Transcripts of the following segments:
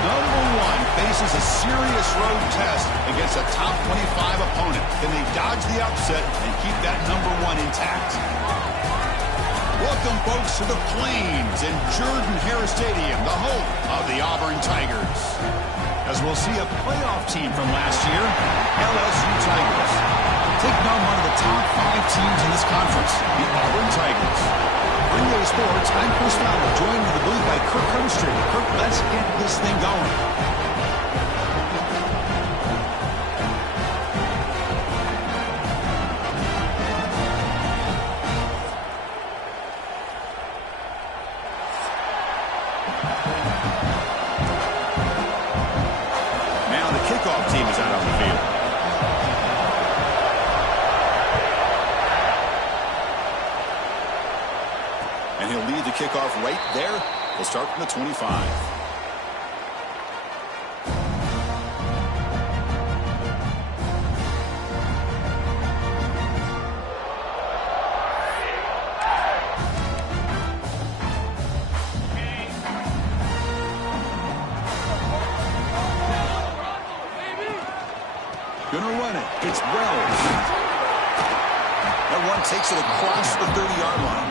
Number one faces a serious road test against a top 25 opponent. Can they dodge the upset and keep that number one intact? Welcome, folks, to the Plains in Jordan-Hare Stadium, the home of the Auburn Tigers. As we'll see a playoff team from last year, LSU Tigers. Taking on one of the top 5 teams in this conference, the Auburn Tigers. Green Bay Sports, I'm Chris Fowler, joined in the booth by Kirk Hermstrom. Kirk, let's get this thing going. Now the kickoff team is out on the field. And he'll lead the kickoff right there. We'll start from the 25. Gonna run it. It's Wells. That one takes it across the 30-yard line.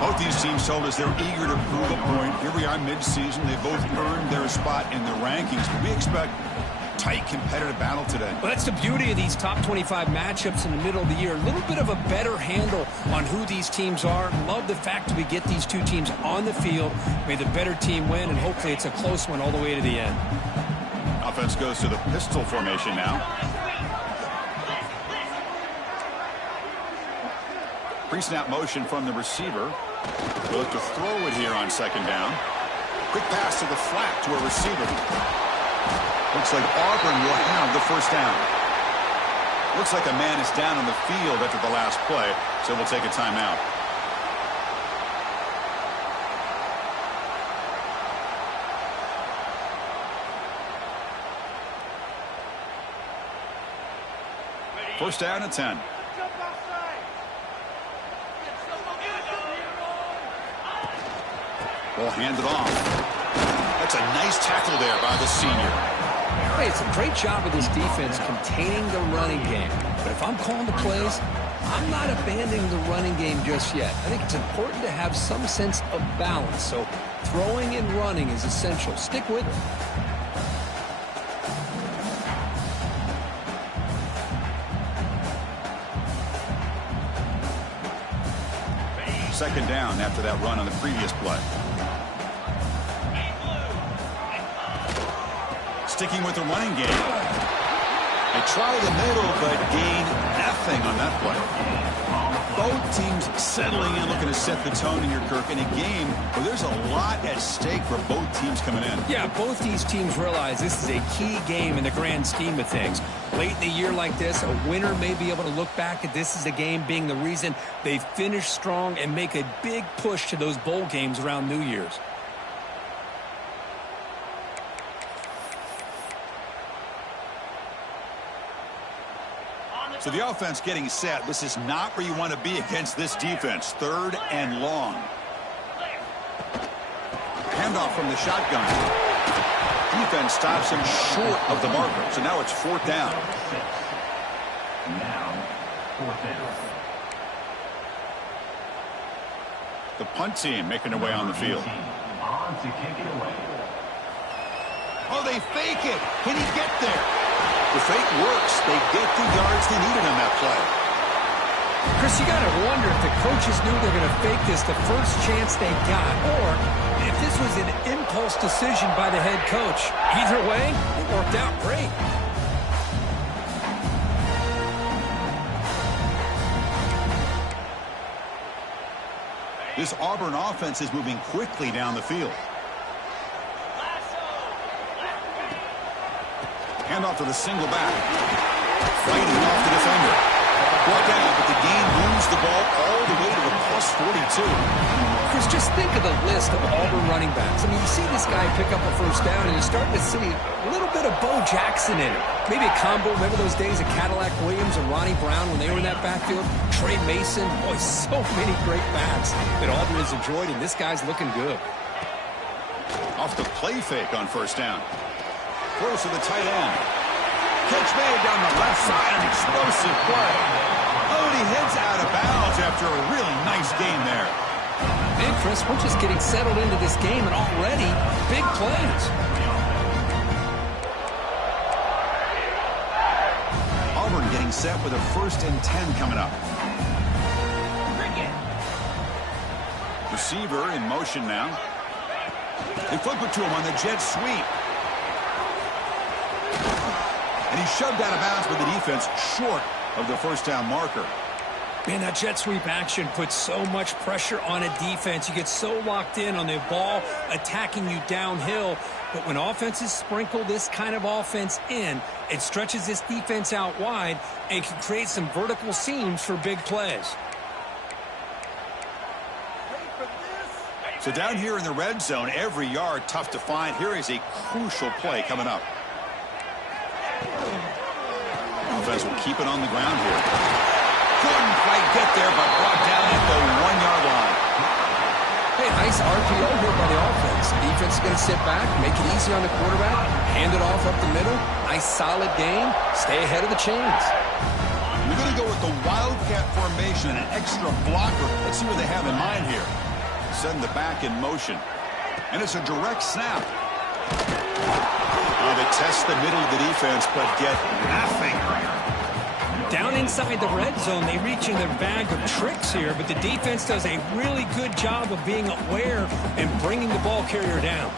Both these teams told us they're eager to prove a point. Here we are mid-season. They both earned their spot in the rankings. But we expect tight competitive battle today. Well, that's the beauty of these top 25 matchups in the middle of the year. A little bit of a better handle on who these teams are. Love the fact we get these two teams on the field. May the better team win, and hopefully it's a close one all the way to the end. Offense goes to the pistol formation now. Pre-snap motion from the receiver. We'll look to throw it here on second down. Quick pass to the flat to a receiver. Looks like Auburn will have the first down. Looks like a man is down on the field after the last play, so we'll take a timeout. First down and 10. We'll hand it off. That's a nice tackle there by the senior. Hey, it's a great job of this defense containing the running game. But if I'm calling the plays, I'm not abandoning the running game just yet. I think it's important to have some sense of balance. So throwing and running is essential. Stick with it. Second down after that run on the previous play. Sticking with the running game. They try the middle, but gain nothing on that play. Both teams settling in, looking to set the tone in here, Kirk, in a game where there's a lot at stake for both teams coming in. Yeah, both these teams realize this is a key game in the grand scheme of things. Late in the year like this, a winner may be able to look back at this as a game being the reason they finish strong and make a big push to those bowl games around New Year's. So the offense getting set. This is not where you want to be against this defense. Third and long. Handoff from the shotgun. Defense stops him short of the marker. So now it's fourth down. The punt team making their way on the field. Oh, they fake it. Can he get there? The fake works. They get the yards they needed on that play. Chris, you got to wonder if the coaches knew they were going to fake this the first chance they got, or if this was an impulse decision by the head coach. Either way, it worked out great. This Auburn offense is moving quickly down the field. Handoff to the single back. Fighting off the defender. Brought down, but the game moves the ball all the way to the plus 42. Chris, just think of the list of Auburn running backs. I mean, you see this guy pick up a first down, and you're starting to see a little bit of Bo Jackson in it. Maybe a combo. Remember those days of Cadillac Williams and Ronnie Brown when they were in that backfield? Trey Mason. Boy, so many great backs that Auburn has enjoyed, and this guy's looking good. Off the play fake on first down. Throws to the tight end. Catch made down the left side. An explosive play. Oh, and he heads out of bounds after a really nice game there. Man, Chris, we're just getting settled into this game, and already big plays. Auburn getting set with a 1st and 10 coming up. Receiver in motion now. They flip it to him on the jet sweep. And he's shoved out of bounds with the defense short of the first down marker. Man, that jet sweep action puts so much pressure on a defense. You get so locked in on the ball attacking you downhill. But when offenses sprinkle this kind of offense in, it stretches this defense out wide and can create some vertical seams for big plays. So down here in the red zone, every yard tough to find. Here is a crucial play coming up. Offense will keep it on the ground here. Couldn't quite get there, but brought down at the 1-yard line. Hey, nice RPO here by the offense. Defense is going to sit back, make it easy on the quarterback, hand it off up the middle. Nice solid game. Stay ahead of the chains. We're going to go with the Wildcat formation and an extra blocker. Let's see what they have in mind here. Send the back in motion. And it's a direct snap. Oh, they test the middle of the defense, but get nothing. Down inside the red zone, they reach in their bag of tricks here, but the defense does a really good job of being aware and bringing the ball carrier down.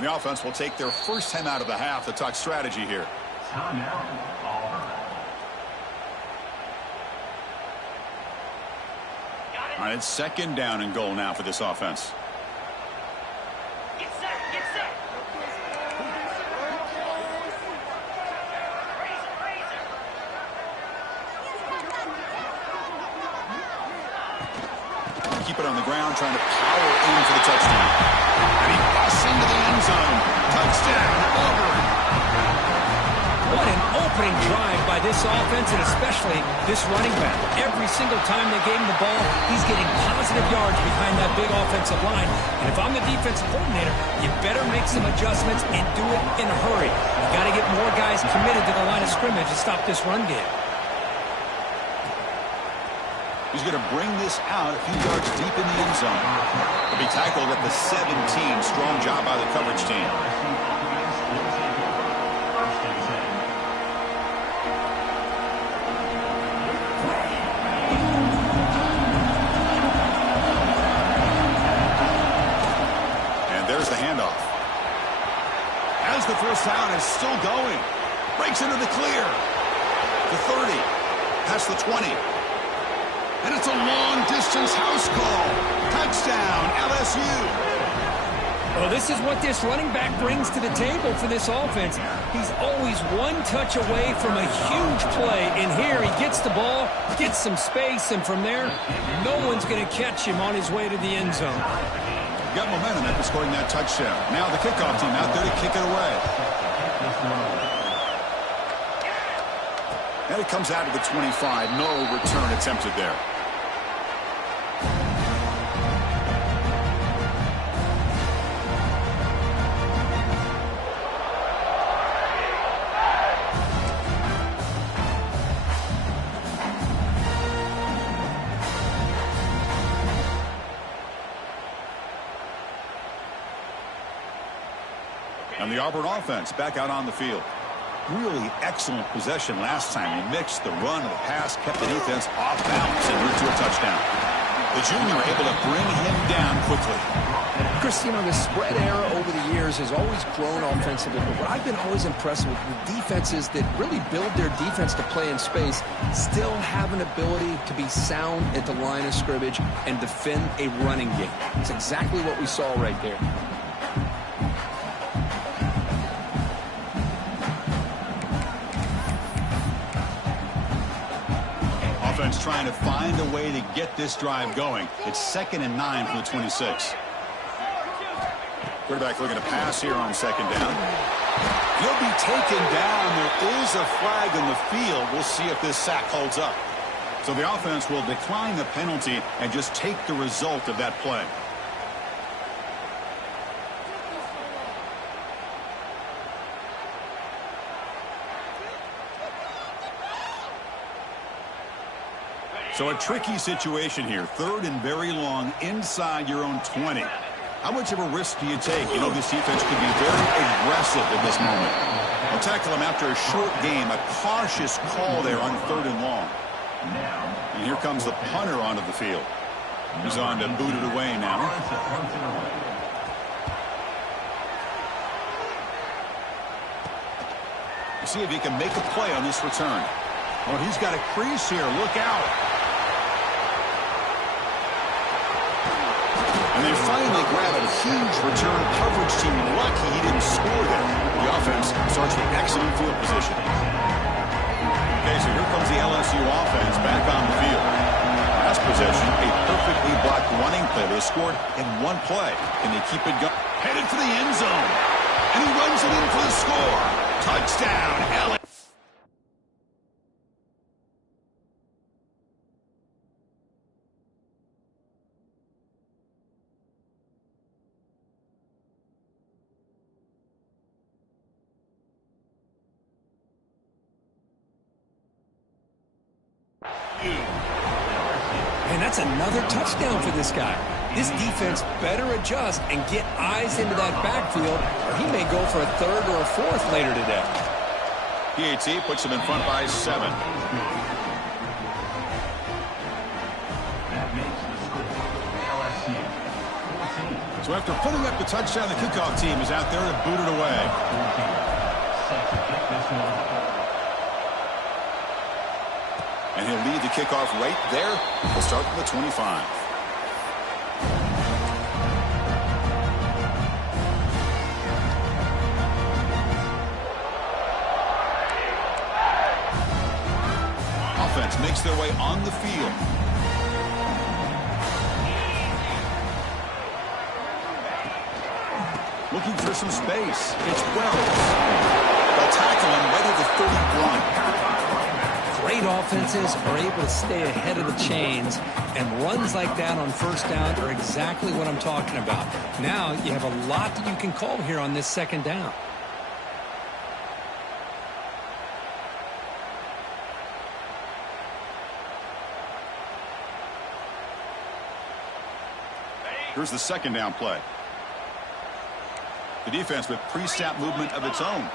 The offense will take their first time out of the half to talk strategy here. Timeout, Auburn. All right, it's 2nd down and goal now for this offense. Get set, get set. Keep it on the ground, trying to power in for the touchdown. And he busts into the end zone. Touchdown, Auburn. What an opening drive by this offense, and especially this running back. Every single time they gave him the ball, he's getting positive yards behind that big offensive line. And if I'm the defensive coordinator, you better make some adjustments and do it in a hurry. You got to get more guys committed to the line of scrimmage to stop this run game. He's going to bring this out a few yards deep in the end zone. He'll be tackled at the 17. Strong job by the coverage team. And there's the handoff. As the first down is still going. Breaks into the clear. The 30. Past the 20. And it's a long-distance house call. Touchdown, LSU. Well, this is what this running back brings to the table for this offense. He's always one touch away from a huge play. And here he gets the ball, gets some space, and from there, no one's going to catch him on his way to the end zone. Got momentum after scoring that touchdown. Now the kickoff team out there to kick it away. And it comes out of the 25. No return attempted there. And the Auburn offense back out on the field. Really excellent possession last time. He mixed the run and the pass, kept the defense off balance, and moved to a touchdown. The junior able to bring him down quickly. Chris, you know, the spread era over the years has always grown offensively, but what I've been always impressed with defenses that really build their defense to play in space still have an ability to be sound at the line of scrimmage and defend a running game. It's exactly what we saw right there. trying to find a way to get this drive going. It's 2nd and 9 from the 26. Quarterback looking to pass here on 2nd down. He'll be taken down. There is a flag in the field. We'll see if this sack holds up. So the offense will decline the penalty and just take the result of that play. So a tricky situation here. 3rd and very long inside your own 20. How much of a risk do you take? You know, this defense could be very aggressive at this moment. They'll tackle him after a short game. A cautious call there on 3rd and long. And here comes the punter onto the field. He's on to boot it away now. We'll see if he can make a play on this return. Oh, he's got a crease here. Look out. And they finally grab a huge return. Coverage team lucky he didn't score there. The offense starts with excellent field position. Okay, so here comes the LSU offense back on the field. Last possession, a perfectly blocked running play. They scored in one play. Can they keep it going? Headed for the end zone. And he runs it in for the score. Touchdown, LSU. And that's another touchdown for this guy. This defense better adjust and get eyes into that backfield, or he may go for a 3rd or a 4th later today. PAT puts him in front by 7. That makes the score LSU 14. So after putting up the touchdown, the kickoff team is out there to boot it away. Set to kick this one off. And he'll lead the kickoff right there. We'll start from the 25. Offense makes their way on the field. Looking for some space. It's Wells. They'll tackle him right at the 31. Great offenses are able to stay ahead of the chains, and runs like that on 1st down are exactly what I'm talking about. Now you have a lot that you can call here on this 2nd down. Here's the 2nd down play. The defense with pre-snap movement of its own.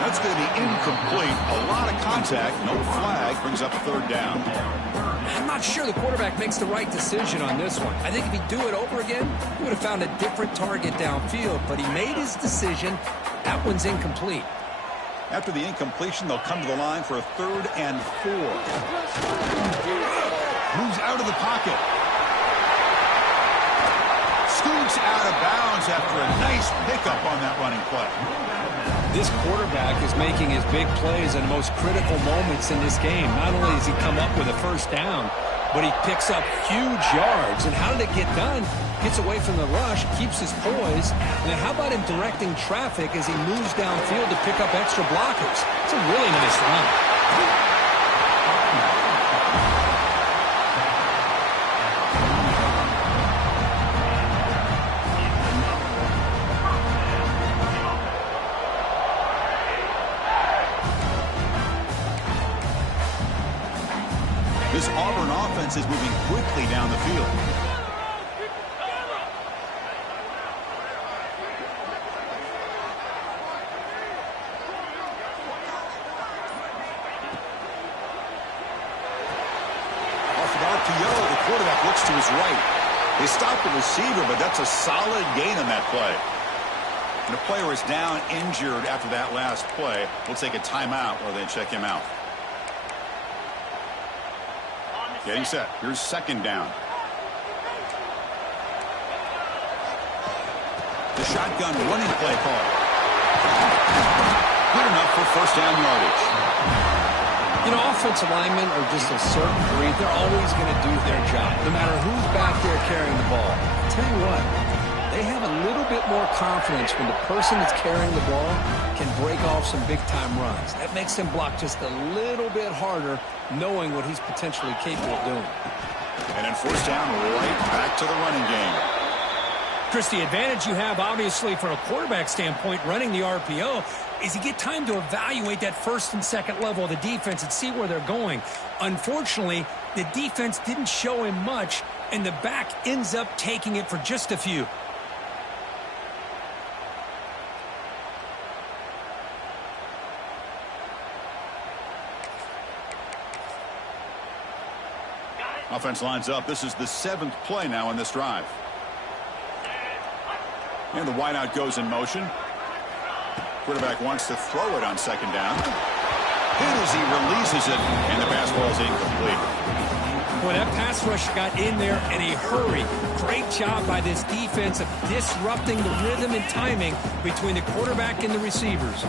That's going to be incomplete. A lot of contact. No flag. Brings up 3rd down. I'm not sure the quarterback makes the right decision on this one. I think if he'd do it over again, he would have found a different target downfield. But he made his decision. That one's incomplete. After the incompletion, they'll come to the line for a 3rd and 4. Moves out of the pocket. Scoots out of bounds after a nice pickup on that running play. This quarterback is making his big plays in the most critical moments in this game. Not only does he come up with a 1st down, but he picks up huge yards. And how did it get done? Gets away from the rush, keeps his poise. And then how about him directing traffic as he moves downfield to pick up extra blockers? It's a really nice run. This Auburn offense is moving quickly down the field. Off an RPO, the quarterback looks to his right. They stop the receiver, but that's a solid gain on that play. And the player is down injured after that last play. We'll take a timeout while they check him out. Getting set. Here's 2nd down. The shotgun running play call. Good enough for 1st down yardage. You know, offensive linemen are just a certain breed. They're always going to do their job, no matter who's back there carrying the ball. I'll tell you what, they have a little bit more confidence when the person that's carrying the ball can break off some big-time runs. That makes them block just a little bit harder, knowing what he's potentially capable of doing. And then first down, right back to the running game. Chris, the advantage you have, obviously, from a quarterback standpoint, running the RPO, is you get time to evaluate that first and second level of the defense and see where they're going. Unfortunately, the defense didn't show him much, and the back ends up taking it for just a few. Offense lines up. This is the 7th play now in this drive. And the wideout goes in motion. Quarterback wants to throw it on second down. Hit as he releases it, and the pass ball is incomplete. Boy, that pass rush got in there in a hurry. Great job by this defense of disrupting the rhythm and timing between the quarterback and the receivers.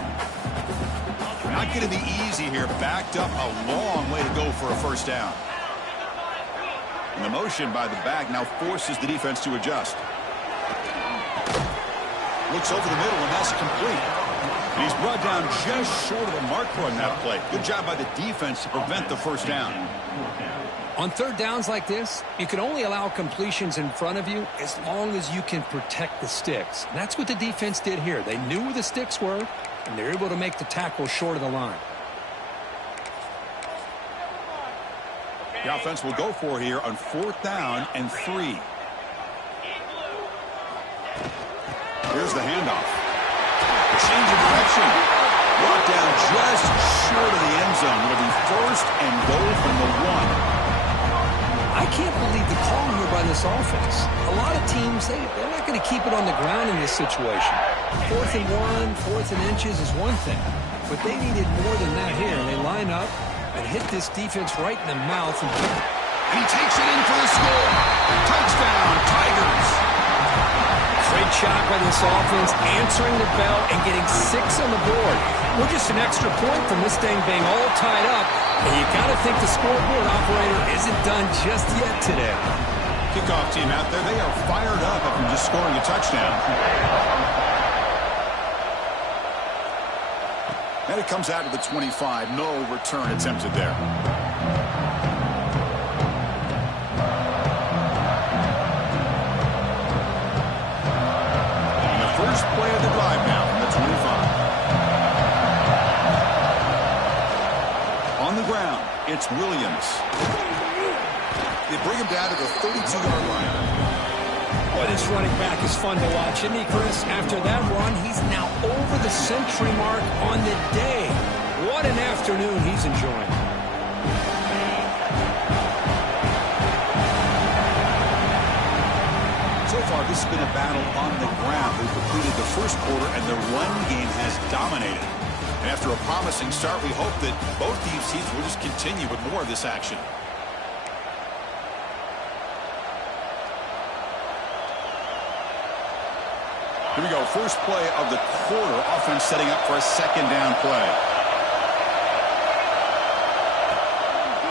Not going to be easy here. Backed up a long way to go for a first down. And the motion by the back now forces the defense to adjust. Looks over the middle, and that's complete. And he's brought down just short of the marker on that play. Good job by the defense to prevent the first down. On third downs like this, you can only allow completions in front of you as long as you can protect the sticks. And that's what the defense did here. They knew where the sticks were, and they're able to make the tackle short of the line. The offense will go for here on 4th down and 3. Here's the handoff. Change of direction. Brought down just short of the end zone. It'll be 1st and goal from the 1. I can't believe the call here by this offense. A lot of teams, they're not going to keep it on the ground in this situation. 4th and 1, 4th and inches is one thing. But they needed more than that here. They line up and hit this defense right in the mouth. And he takes it in for the score. Touchdown, Tigers. Great job by this offense, answering the bell and getting 6 on the board. We're just an extra point from this thing being all tied up, and you got to think the scoreboard operator isn't done just yet today. Kickoff team out there, they are fired up after just scoring a touchdown. And it comes out of the 25. No return attempted there. First play of the drive now from the 25. On the ground, it's Williams. They bring him down to the 32-yard line. Boy, this running back is fun to watch, isn't he, Chris? After that run, he's now over the century mark on the day. What an afternoon he's enjoying. So far, this has been a battle on the ground. We've completed the first quarter, and the run game has dominated. And after a promising start, we hope that both these teams will just continue with more of this action. Here we go. First play of the quarter. Offense setting up for a second down play.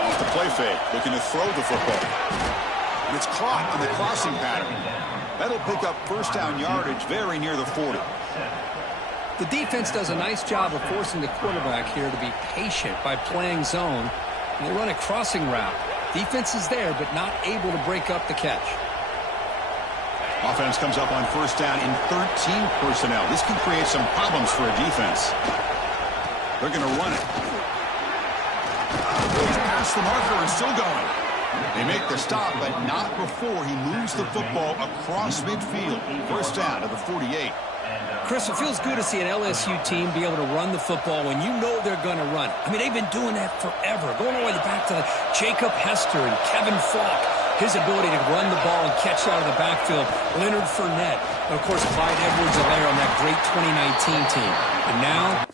Off the play fake, looking to throw the football. And it's caught on the crossing pattern. That'll pick up first down yardage very near the 40. The defense does a nice job of forcing the quarterback here to be patient by playing zone. And they run a crossing route. Defense is there, but not able to break up the catch. Offense comes up on first down in 13 personnel. This can create some problems for a defense. They're going to run it. He's past the marker and still going. They make the stop, but not before he moves the football across midfield. First down to the 48. Chris, it feels good to see an LSU team be able to run the football when you know they're going to run it. I mean, they've been doing that forever, going all the way back to Jacob Hester and Kevin Falk. His ability to run the ball and catch out of the backfield. Leonard Fournette. And, of course, Clyde Edwards-Helaire on that great 2019 team. And now...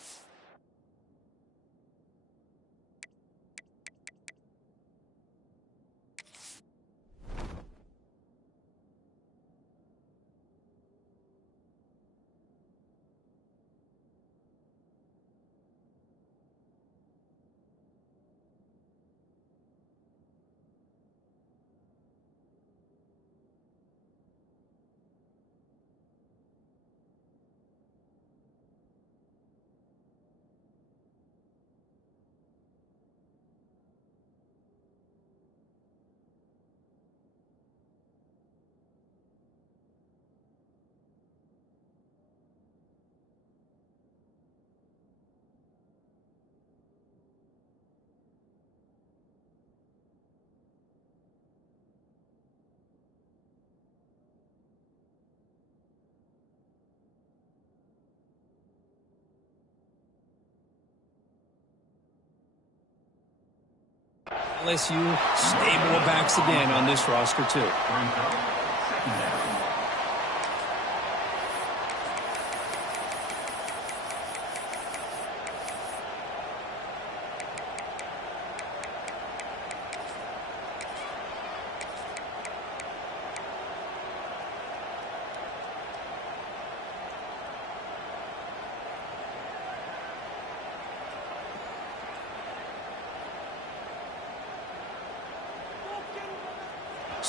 LSU stable of backs again on this roster, too.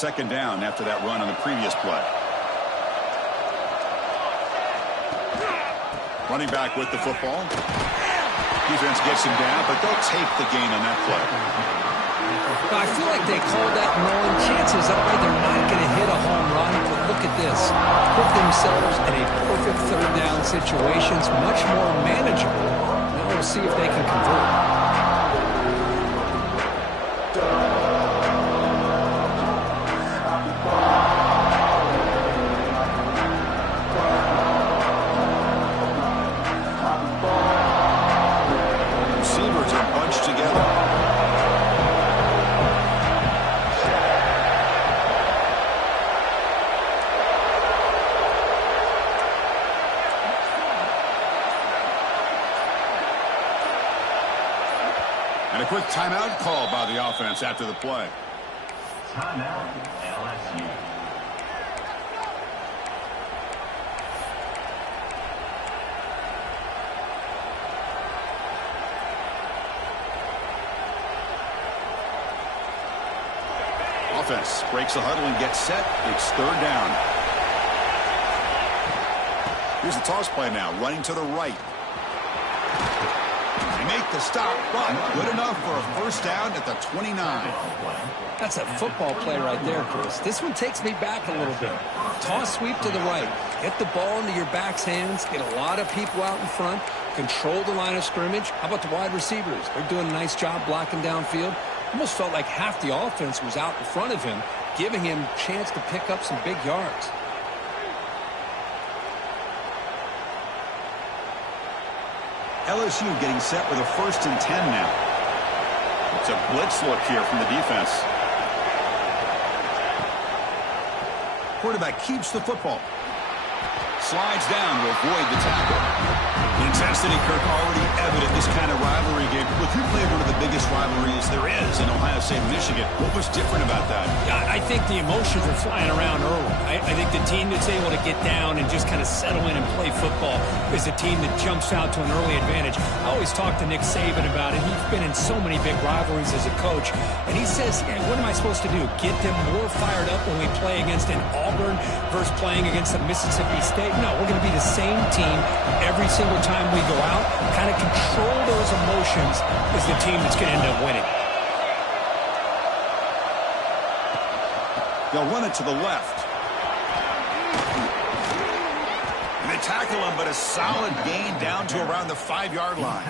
Second down after that run on the previous play. Running back with the football. Defense gets him down, but they'll take the gain on that play. I feel like they called that knowing chances are they're not going to hit a home run, but look at this. Put themselves in a perfect third down situations, much more manageable. Now we'll see if they can convert. And a quick timeout called by the offense after the play. Timeout, LSU. Offense breaks the huddle and gets set. It's third down. Here's the toss play now, running to the right. They make the stop, but good enough for a first down at the 29. That's a football play right there, Chris. This one takes me back a little bit. Toss sweep to the right. Get the ball into your back's hands. Get a lot of people out in front. Control the line of scrimmage. How about the wide receivers? They're doing a nice job blocking downfield. Almost felt like half the offense was out in front of him, giving him a chance to pick up some big yards. LSU getting set with a 1st and 10 now. It's a blitz look here from the defense. Quarterback keeps the football. Slides down to avoid the tackle. The intensity, Kirk, already evident this kind of rivalry game. Look, you played one of the biggest rivalries there is in Ohio State, Michigan. What was different about that? Yeah, I think the emotions were flying around early. I think the team that's able to get down and just kind of settle in and play football is a team that jumps out to an early advantage. I always talk to Nick Saban about it. He's been in so many big rivalries as a coach, and he says, hey, what am I supposed to do? Get them more fired up when we play against an Auburn versus playing against a Mississippi State? No, we're going to be the same team every single time we go out. Kind of control those emotions is the team that's going to end up winning. They'll run it to the left. And they tackle him, but a solid gain down to around the 5-yard line.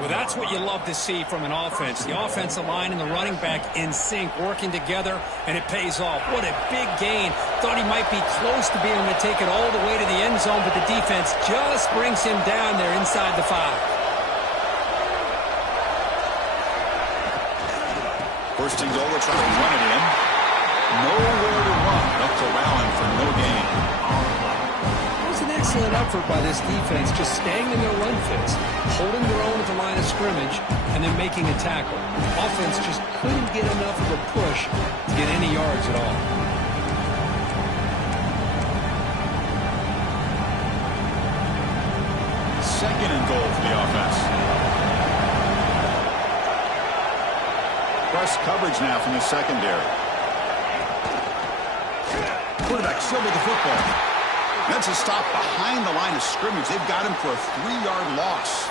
Well, that's what you love to see from an offense. The offensive line and the running back in sync, working together, and it pays off. What a big gain. Thought he might be close to being able to take it all the way to the end zone, but the defense just brings him down there inside the 5. First and goal, they'll try to run it in. Nowhere to run. Up to Allen for no gain. It was an excellent effort by this defense, just staying in their run fits, holding their own at the line of scrimmage, and then making a tackle. Offense just couldn't get enough of a push to get any yards at all. Second and goal for the offense. Press coverage now from the secondary. Quarterback still with the football. That's a stop behind the line of scrimmage. They've got him for a 3-yard loss.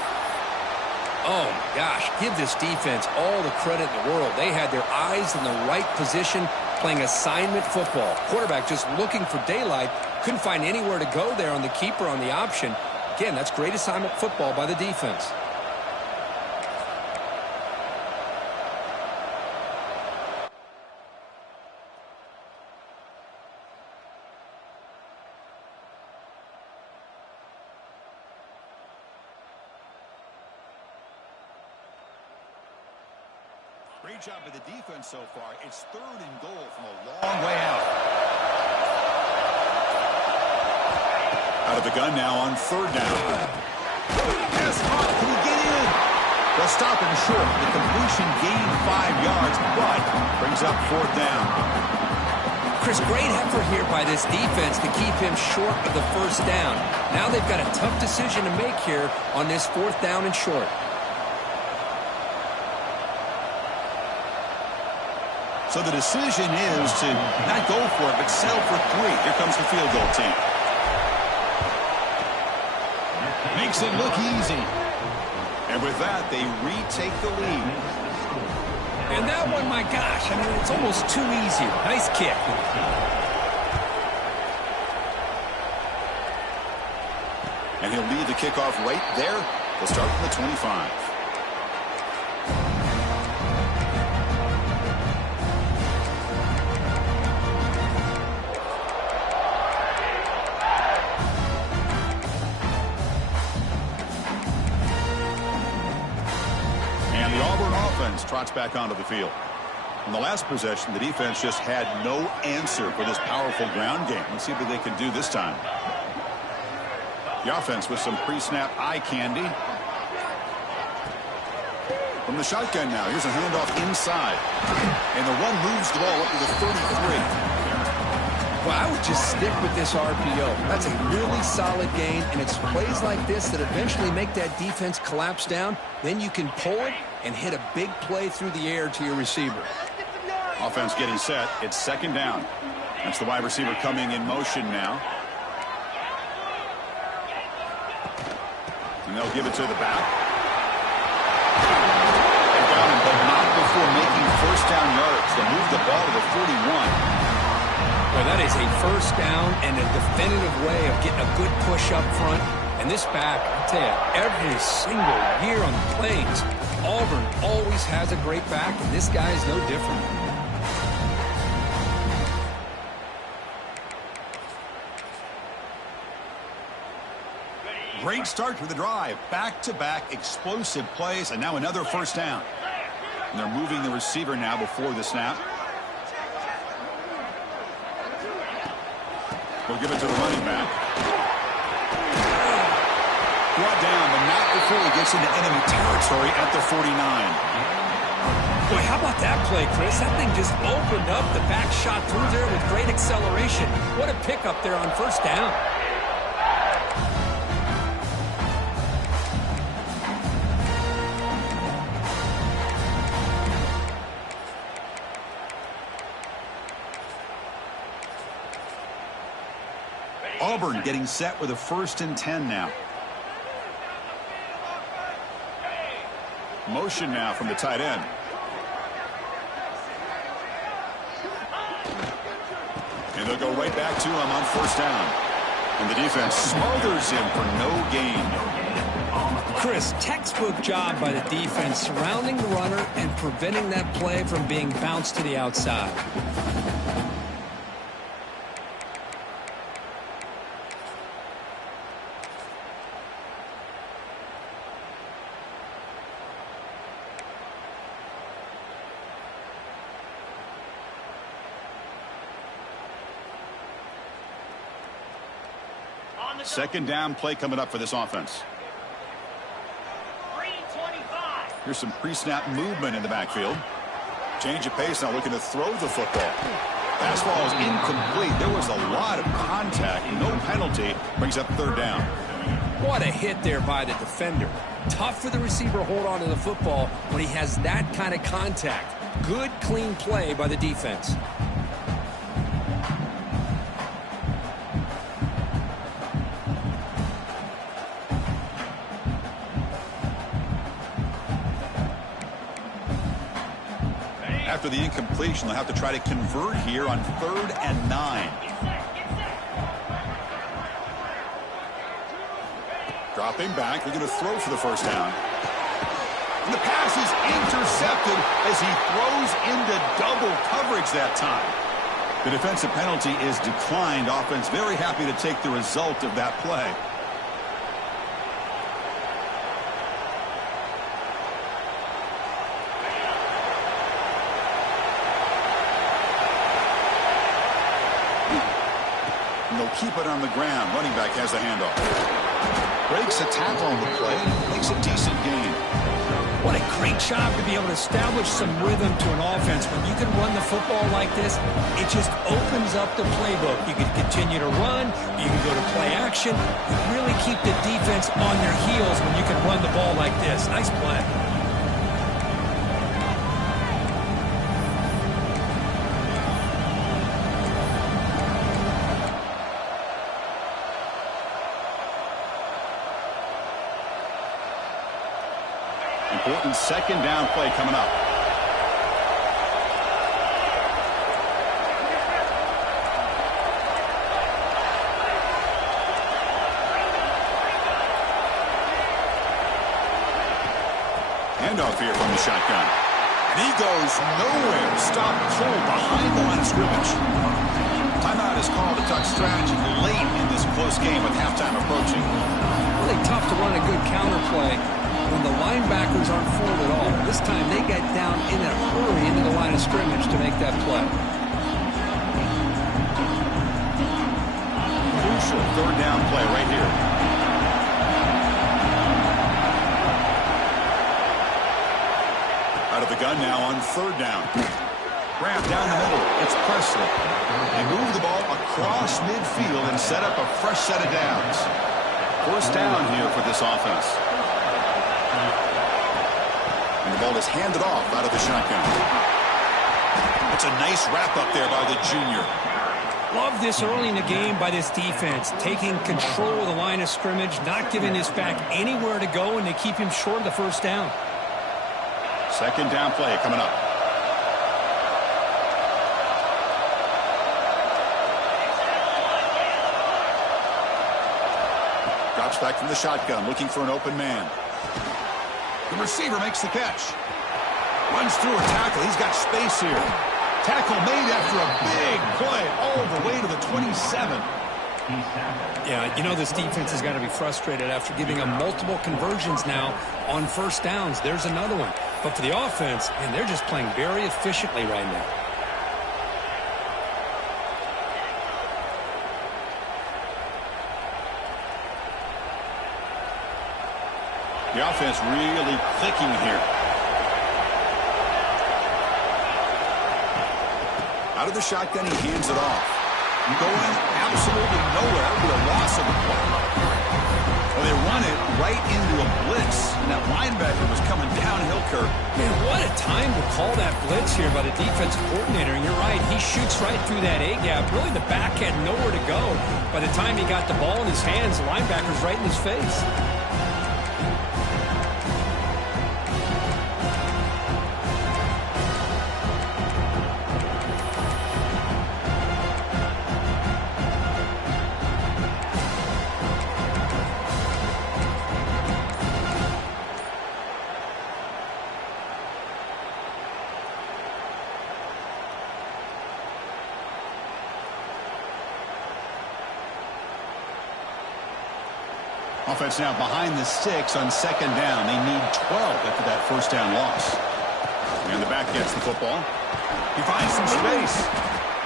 Oh, my gosh. Give this defense all the credit in the world. They had their eyes in the right position, playing assignment football. Quarterback just looking for daylight. Couldn't find anywhere to go there on the keeper on the option. Again, that's great assignment football by the defense. Great job by the defense so far. It's 3rd and goal from a long way out. Out of the gun now on 3rd down. Yes, can he get in? They'll stop him short. The completion gained 5 yards, but brings up 4th down. Chris, great effort here by this defense to keep him short of the 1st down. Now they've got a tough decision to make here on this 4th down and short. So the decision is to not go for it, but settle for 3. Here comes the field goal team. Makes it look easy. And with that, they retake the lead. And that one, my gosh, I mean, it's almost too easy. Nice kick. And he'll lead the kickoff right there. They'll start from the 25. And the Auburn offense trots back onto the field. In the last possession, the defense just had no answer for this powerful ground game. Let's see what they can do this time. The offense with some pre-snap eye candy. From the shotgun now, here's a handoff inside. And the run moves the ball up to the 33. Well, I would just stick with this RPO. That's a really solid gain, and it's plays like this that eventually make that defense collapse down. Then you can pull it and hit a big play through the air to your receiver. Offense getting set. It's 2nd down. That's the wide receiver coming in motion now. And they'll give it to the back. They got him, but not before making 1st down yards. They move the ball to the 41. Well, that is a 1st down and a definitive way of getting a good push up front. And this back, I tell you, every single year on the Plains, Auburn always has a great back, and this guy is no different. Great start to the drive. Back-to-back explosive plays, and now another 1st down. And they're moving the receiver now before the snap. They'll give it to the running back. Brought down, but not before he gets into enemy territory at the 49. Boy, how about that play, Chris? That thing just opened up. The back shot through there with great acceleration. What a pickup there on 1st down. Auburn getting set with a 1st and 10 now. Motion now from the tight end. And they'll go right back to him on 1st down. And the defense smothers him for no gain. Chris, textbook job by the defense surrounding the runner and preventing that play from being bounced to the outside. Second down play coming up for this offense. Here's some pre-snap movement in the backfield. Change of pace now, looking to throw the football. Fastball is incomplete. There was a lot of contact. No penalty. Brings up 3rd down. What a hit there by the defender. Tough for the receiver to hold on to the football when he has that kind of contact. Good, clean play by the defense. After the incompletion, they'll have to try to convert here on 3rd and 9. Dropping back, they're going to throw for the 1st down. And the pass is intercepted as he throws into double coverage that time. The defensive penalty is declined. Offense very happy to take the result of that play. and they'll keep it on the ground. Running back has the handoff. Breaks a tackle on the play, makes a decent gain. What a great job to be able to establish some rhythm to an offense. When you can run the football like this, it just opens up the playbook. You can continue to run. You can go to play action. You really keep the defense on their heels when you can run the ball like this. Nice play. Important second down play coming up. Handoff here from the shotgun. And he goes nowhere. Stop cold behind the line of scrimmage. Timeout is called to talk strategy late in this close game with halftime approaching. Really tough to run a good counter play when the linebackers aren't forward at all. This time they get down in a hurry into the line of scrimmage to make that play. Crucial third down play right here. Out of the gun now on third down. Graham down the middle. It's Presley. They move the ball across midfield and set up a fresh set of downs. First down here for this offense. And the ball is handed off out of the shotgun. It's a nice wrap-up there by the junior. Love this early in the game by this defense, taking control of the line of scrimmage, not giving this back anywhere to go, and they keep him short of the first down. Second down play coming up. Drops back from the shotgun, looking for an open man. The receiver makes the catch. Runs through a tackle. He's got space here. Tackle made after a big play all the way to the 27. Yeah, you know this defense has got to be frustrated after giving them multiple conversions now on first downs. There's another one. But for the offense, man, they're just playing very efficiently right now. The offense really clicking here. Out of the shotgun, he hands it off. Going absolutely nowhere with a loss of the play. Well, they run it right into a blitz, and that linebacker was coming downhill, Kirk. Man, what a time to call that blitz here by the defensive coordinator. And you're right, he shoots right through that A-gap. Really, the back had nowhere to go. By the time he got the ball in his hands, the linebacker's right in his face. Offense now behind the 6 on second down. They need 12 after that first down loss. And the back gets the football. He finds some space.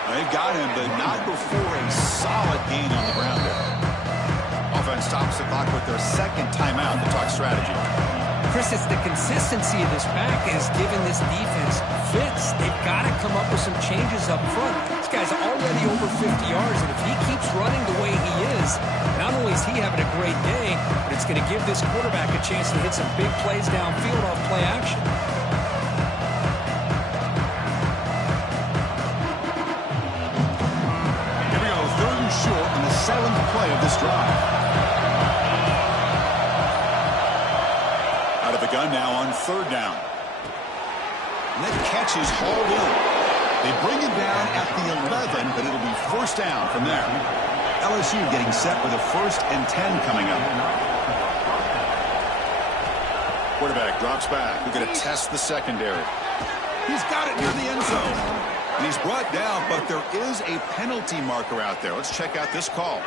They got him, but not before a solid gain on the ground there. Offense stops the clock with their second timeout to talk strategy. Chris, it's the consistency of this back is giving this defense fits. They've got to come up with some changes up front. This guy's already over 50 yards, and if he keeps running the way he is, not only is he having a great day, but it's going to give this quarterback a chance to hit some big plays downfield off play action. Here we go, third and short on the 7th play of this drive. Out of the gun now on third down. And that catch is hauled in. They bring it down at the 11, but it'll be first down from there. LSU getting set with a 1st and 10 coming up. Quarterback drops back. We're going to test the secondary. He's got it near the end zone. And he's brought down, but there is a penalty marker out there. Let's check out this call.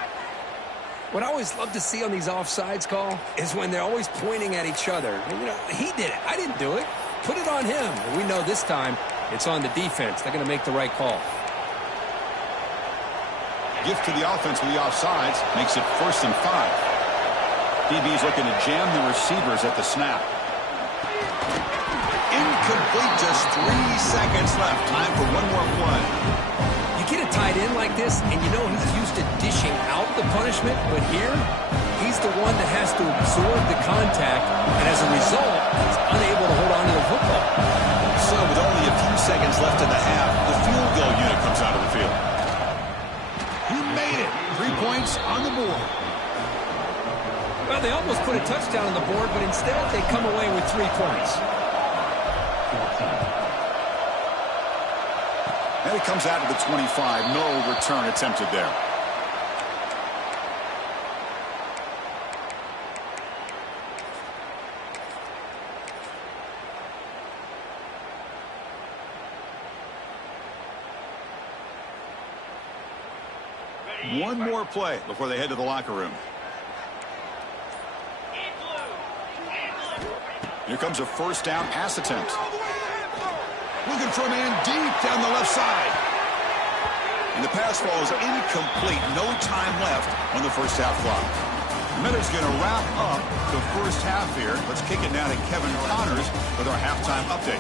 What I always love to see on these offsides call is when they're always pointing at each other. And, you know, he did it. I didn't do it. Put it on him. And we know this time it's on the defense. They're going to make the right call. Gift to the offense with the offsides makes it 1st and 5. DB's looking to jam the receivers at the snap. Incomplete, just 3 seconds left. Time for one more play. You get a tight end like this, and you know he's used to dishing out the punishment, but here, he's the one that has to absorb the contact, and as a result, he's unable to hold on to the football. So with only a few seconds left in the half, the field goal unit comes out of the field. He made it. 3 points on the board. Well, they almost put a touchdown on the board, but instead they come away with 3 points. And it comes out to the 25. No return attempted there. One more play before they head to the locker room. Here comes a 1st down pass attempt. Looking for a man deep down the left side. And the pass falls incomplete. No time left on the 1st half clock. The Minutes going to wrap up the 1st half here. Let's kick it now to Kevin Connors with our halftime update.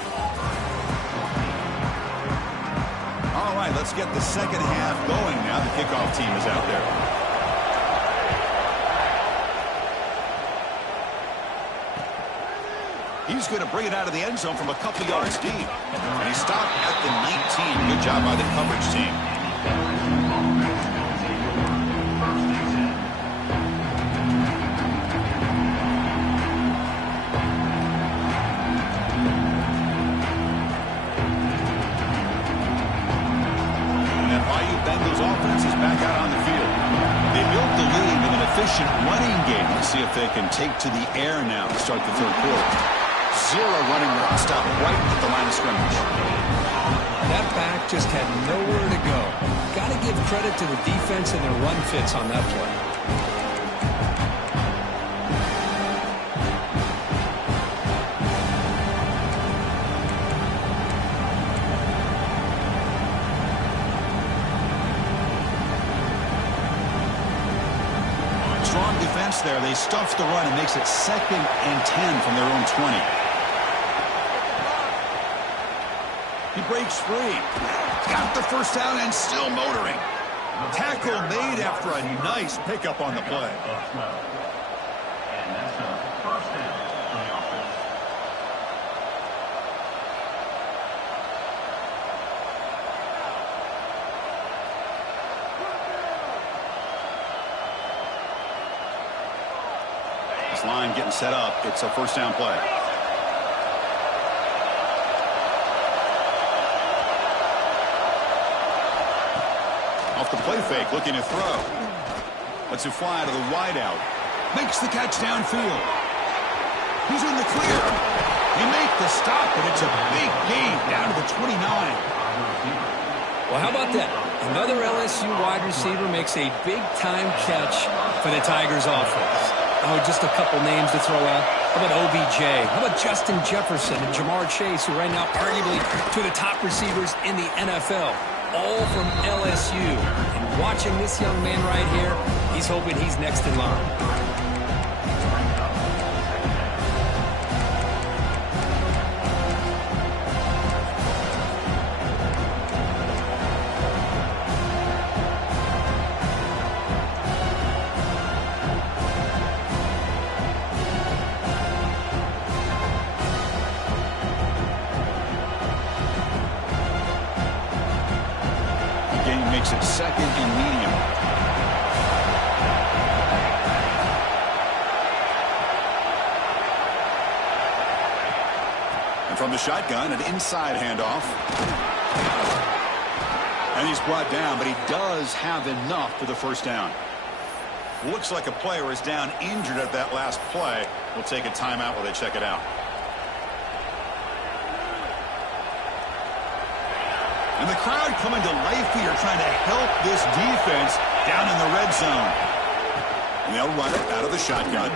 All right, let's get the 2nd half going now. The kickoff team is out there. He's going to bring it out of the end zone from a couple yards deep. And he stopped at the 19. Good job by the coverage team. And that Bayou Bengals offense is back out on the field. They built the lead with an efficient running game. Let's see if they can take to the air now to start the 3rd quarter. 0 running route stop right at the line of scrimmage. That back just had nowhere to go. Got to give credit to the defense and their run fits on that play. Strong defense there. They stuff the run and makes it 2nd and 10 from their own 20. He breaks free. Got the 1st down and still motoring. Tackle made after a nice pickup on the play. And that's a 1st down on the offense. This line getting set up. It's a 1st down play. Off the play fake, looking to throw. Lets it fly to the wideout. Makes the catch downfield. He's in the clear. They make the stop, but it's a big gain down to the 29. Well, how about that? Another LSU wide receiver makes a big-time catch for the Tigers offense. Oh, just a couple names to throw out. How about OBJ? How about Justin Jefferson and Jamar Chase, who right now arguably two of the top receivers in the NFL, all from LSU. And watching this young man right here, he's hoping he's next in line. Makes it 2nd and medium. And from the shotgun, an inside handoff. And he's brought down, but he does have enough for the 1st down. Looks like a player is down injured at that last play. We'll take a timeout while they check it out. And the crowd coming to life here, trying to help this defense down in the red zone. And they'll run it out of the shotgun.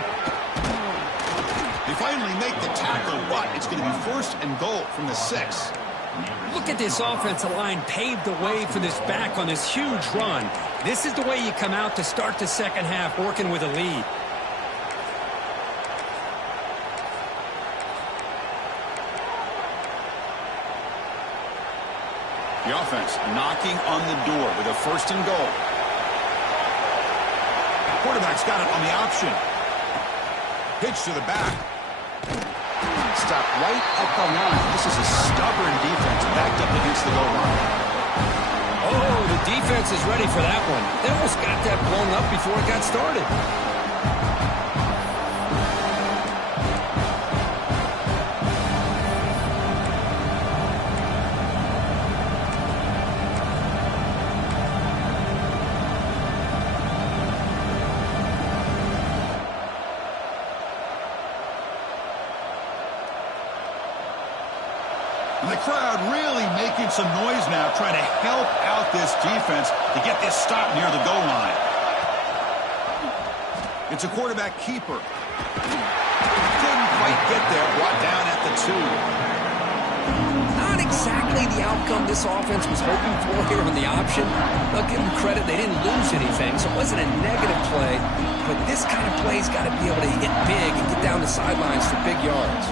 They finally make the tackle, but it's going to be 1st and goal from the 6. Look at this offensive line paved the way for this back on this huge run. This is the way you come out to start the second half, working with a lead. The offense knocking on the door with a 1st and goal. Quarterback's got it on the option. Pitch to the back. Stop right at the line. This is a stubborn defense backed up against the goal line. Oh, the defense is ready for that one. They almost got that blown up before it got started. And the crowd really making some noise now, trying to help out this defense to get this stop near the goal line. It's a quarterback keeper. Couldn't quite get there, brought down at the 2. Not exactly the outcome this offense was hoping for here on the option. I'll give them credit, they didn't lose anything, so it wasn't a negative play. But this kind of play's got to be able to hit big and get down the sidelines for big yards.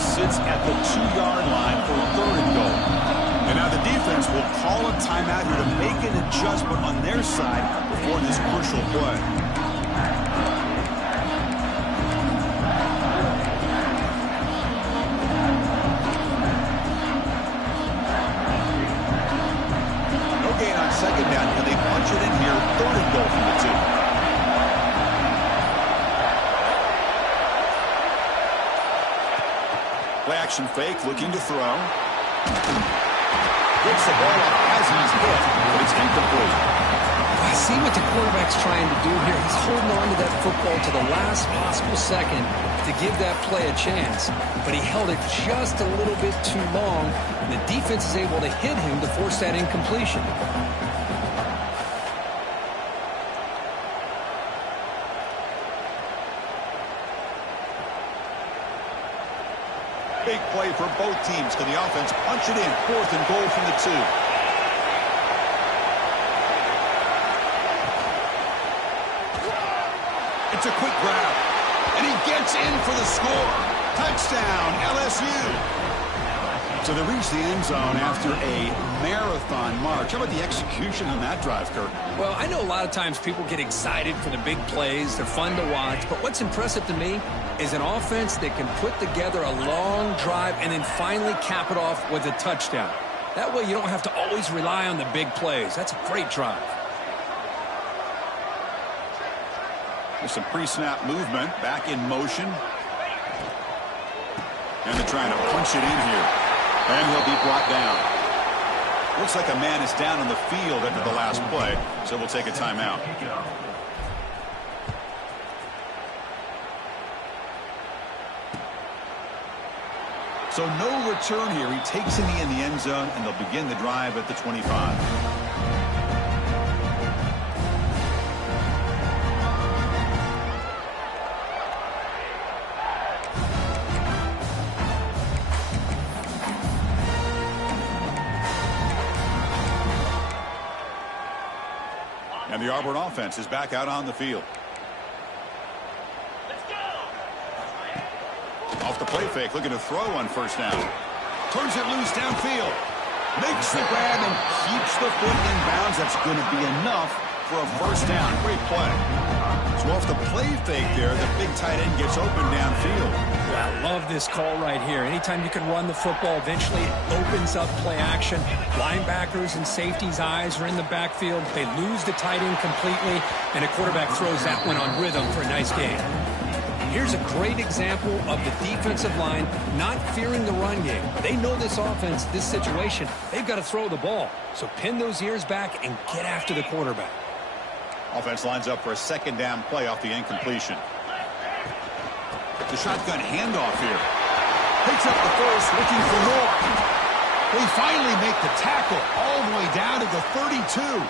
Sits at the 2-yard line for 3rd and goal. And now the defense will call a timeout here to make an adjustment on their side before this crucial play. No gain on 2nd down. Can they punch it in here? 3rd and goal from the 2. Play action fake, looking to throw. Gets the ball up as he's hit, but it's incomplete. I see what the quarterback's trying to do here. He's holding on to that football to the last possible second to give that play a chance. But he held it just a little bit too long, and the defense is able to hit him to force that incompletion. Big play for both teams. Can the offense punch it in? 4th and goal from the 2. It's a quick grab. And he gets in for the score. Touchdown, LSU. So they reach the end zone after a marathon march. How about the execution on that drive, Kirk? Well, I know a lot of times people get excited for the big plays. They're fun to watch. But what's impressive to me is an offense that can put together a long drive and then finally cap it off with a touchdown. That way you don't have to always rely on the big plays. That's a great drive. There's some pre-snap movement. Back in motion. And they're trying to punch it in here. And he'll be brought down. Looks like a man is down on the field after the last play, so we'll take a timeout. So no return here. He takes it in the end zone, and they'll begin the drive at the 25. And the Auburn offense is back out on the field. Off the play fake, looking to throw on 1st down. Turns it loose downfield. Makes the grab and keeps the foot in bounds. That's going to be enough for a 1st down. Great play. So off the play fake there, the big tight end gets open downfield. Well, I love this call right here. Anytime you can run the football, eventually it opens up play action. Linebackers and safeties' eyes are in the backfield. They lose the tight end completely, and a quarterback throws that one on rhythm for a nice gain. Here's a great example of the defensive line not fearing the run game. They know this offense, this situation, they've got to throw the ball. So pin those ears back and get after the quarterback. Offense lines up for a 2nd down play off the incompletion. The shotgun handoff here. Picks up the first, looking for more. They finally make the tackle all the way down to the 32.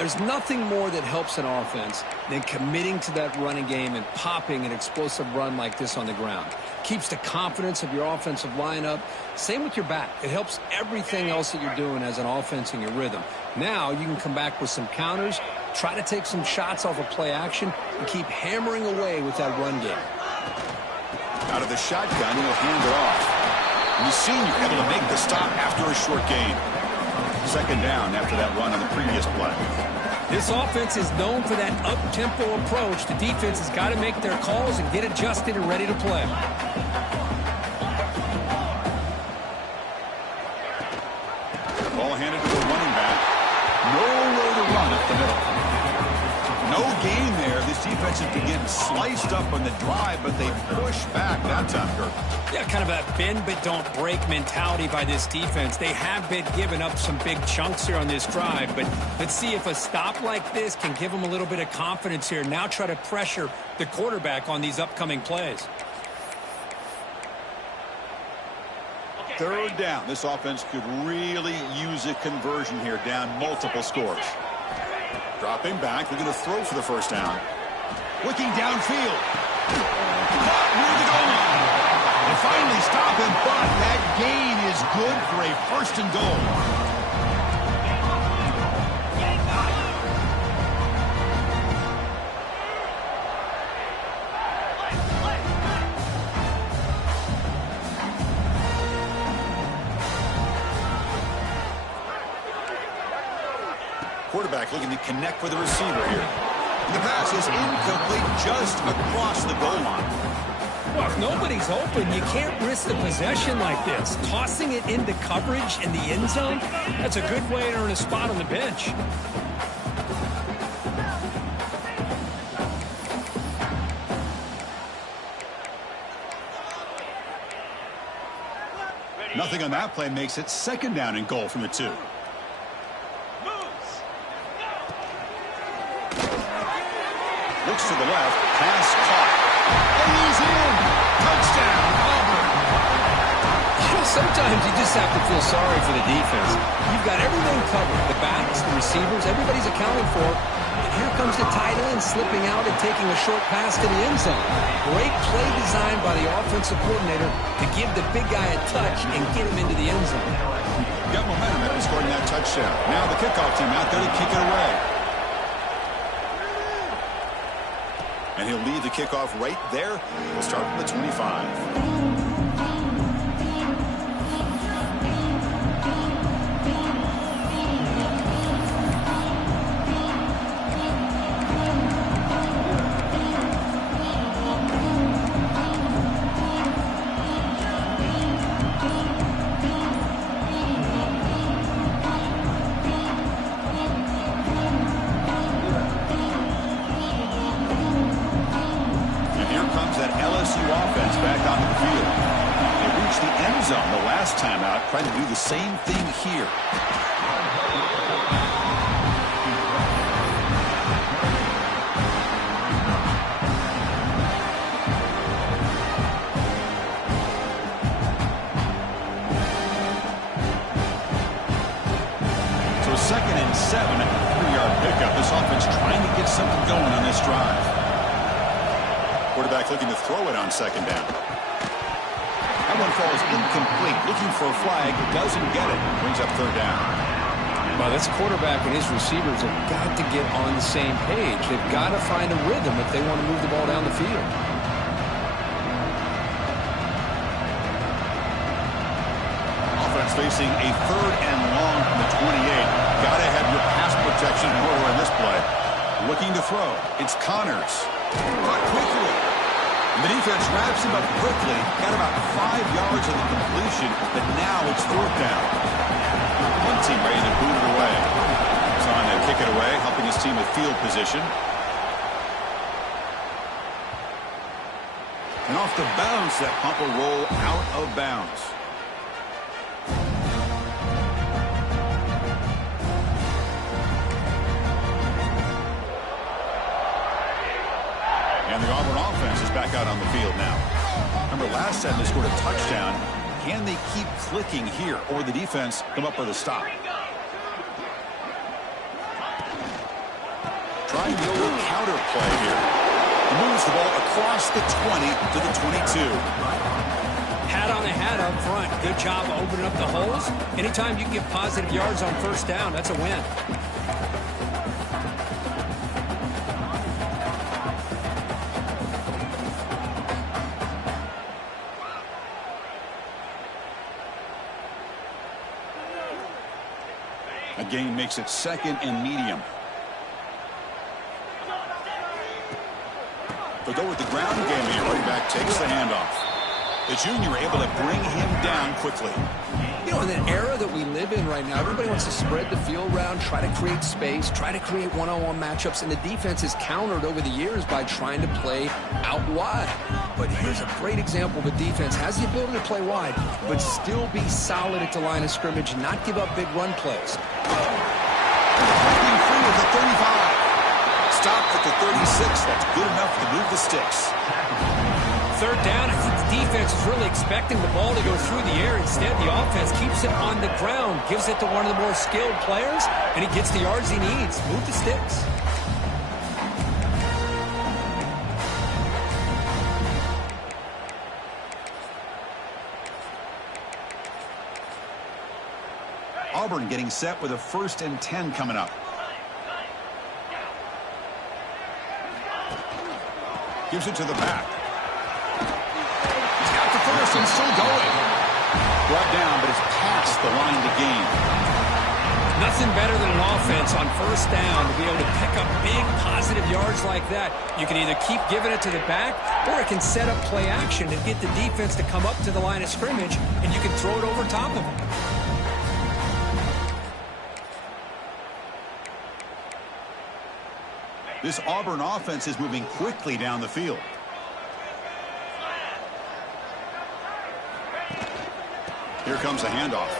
There's nothing more that helps an offense than committing to that running game and popping an explosive run like this on the ground. Keeps the confidence of your offensive lineup. Same with your back. It helps everything else that you're doing as an offense in your rhythm. Now you can come back with some counters, try to take some shots off of play action, and keep hammering away with that run game. Out of the shotgun, he'll hand it off. And the senior able to make the stop after a short gain. Second down after that run on the previous play. This offense is known for that up-tempo approach. The defense has got to make their calls and get adjusted and ready to play. Ball handed to the running back. Nowhere to run up the middle. No gain there. This defense has been getting sliced up on the drive, but they push back that time, Kirk. Yeah, kind of a bend but don't break mentality by this defense. They have been giving up some big chunks here on this drive, but let's see if a stop like this can give them a little bit of confidence here. Now try to pressure the quarterback on these upcoming plays. Third down. This offense could really use a conversion here, down multiple scores. Dropping back, looking to throw for the first down. Looking downfield. Caught near the goal line. They finally stop him, but that gain is good for a first and goal. Quarterback looking to connect with the receiver here. And the pass is incomplete just across the goal line. Well, if nobody's open, you can't risk the possession like this. Tossing it into coverage in the end zone, that's a good way to earn a spot on the bench. Nothing on that play makes it second down and goal from the 2. Looks to the left, pass caught. And he's in. Touchdown, Auburn. Sometimes you just have to feel sorry for the defense. You've got everything covered. The backs, the receivers, everybody's accounted for. And here comes the tight end slipping out and taking a short pass to the end zone. Great play design by the offensive coordinator to give the big guy a touch and get him into the end zone. Got momentum after scoring that touchdown. Now the kickoff team out there to kick it away. And he'll lead the kickoff right there. We'll start from the 25. Trying to do the same thing here. So 2nd and 7, 3-yard pickup. This offense trying to get something going on this drive. Quarterback looking to throw it on second down. That one falls incomplete. Looking for a flag. Doesn't get it. Brings up third down. Well, this quarterback and his receivers have got to get on the same page. They've got to find a rhythm if they want to move the ball down the field. Offense facing a 3rd and long from the 28. Got to have your pass protection in order in this play. Looking to throw. It's Connors. Caught quickly. The defense wraps him up quickly. Got about 5 yards of the completion, but now it's 4th down. One team ready to boot it away. Trying to kick it away, helping his team with field position. And off the bounce, that punt will roll out of bounds. And the Auburn offense is back out on the field now. Remember, last time they scored a touchdown. Can they keep clicking here, or the defense come up with a stop? Trying to go with counter play here. He moves the ball across the 20 to the 22. Hat on the hat up front. Good job of opening up the holes. Anytime you can get positive yards on first down, that's a win. A gain makes it 2nd and medium. They'll go with the ground game. The running back takes the handoff. The junior able to bring him down quickly. You know, in the era that we live in right now, everybody wants to spread the field around, try to create space, try to create one-on-one matchups, and the defense is countered over the years by trying to play out wide. But here's a great example of a defense has the ability to play wide, but still be solid at the line of scrimmage, not give up big run plays. Breaking free at the 35. Stopped at the 36. That's good enough to move the sticks. Third down, I think the defense is really expecting the ball to go through the air. Instead, the offense keeps it on the ground, gives it to one of the more skilled players, and he gets the yards he needs. Move the sticks. Auburn getting set with a 1st and 10 coming up. Gives it to the back. He's got the first and still going. Brought down, but it's past the line to gain. Nothing better than an offense on first down to be able to pick up big positive yards like that. You can either keep giving it to the back, or it can set up play action and get the defense to come up to the line of scrimmage, and you can throw it over top of them. This Auburn offense is moving quickly down the field. Here comes the handoff.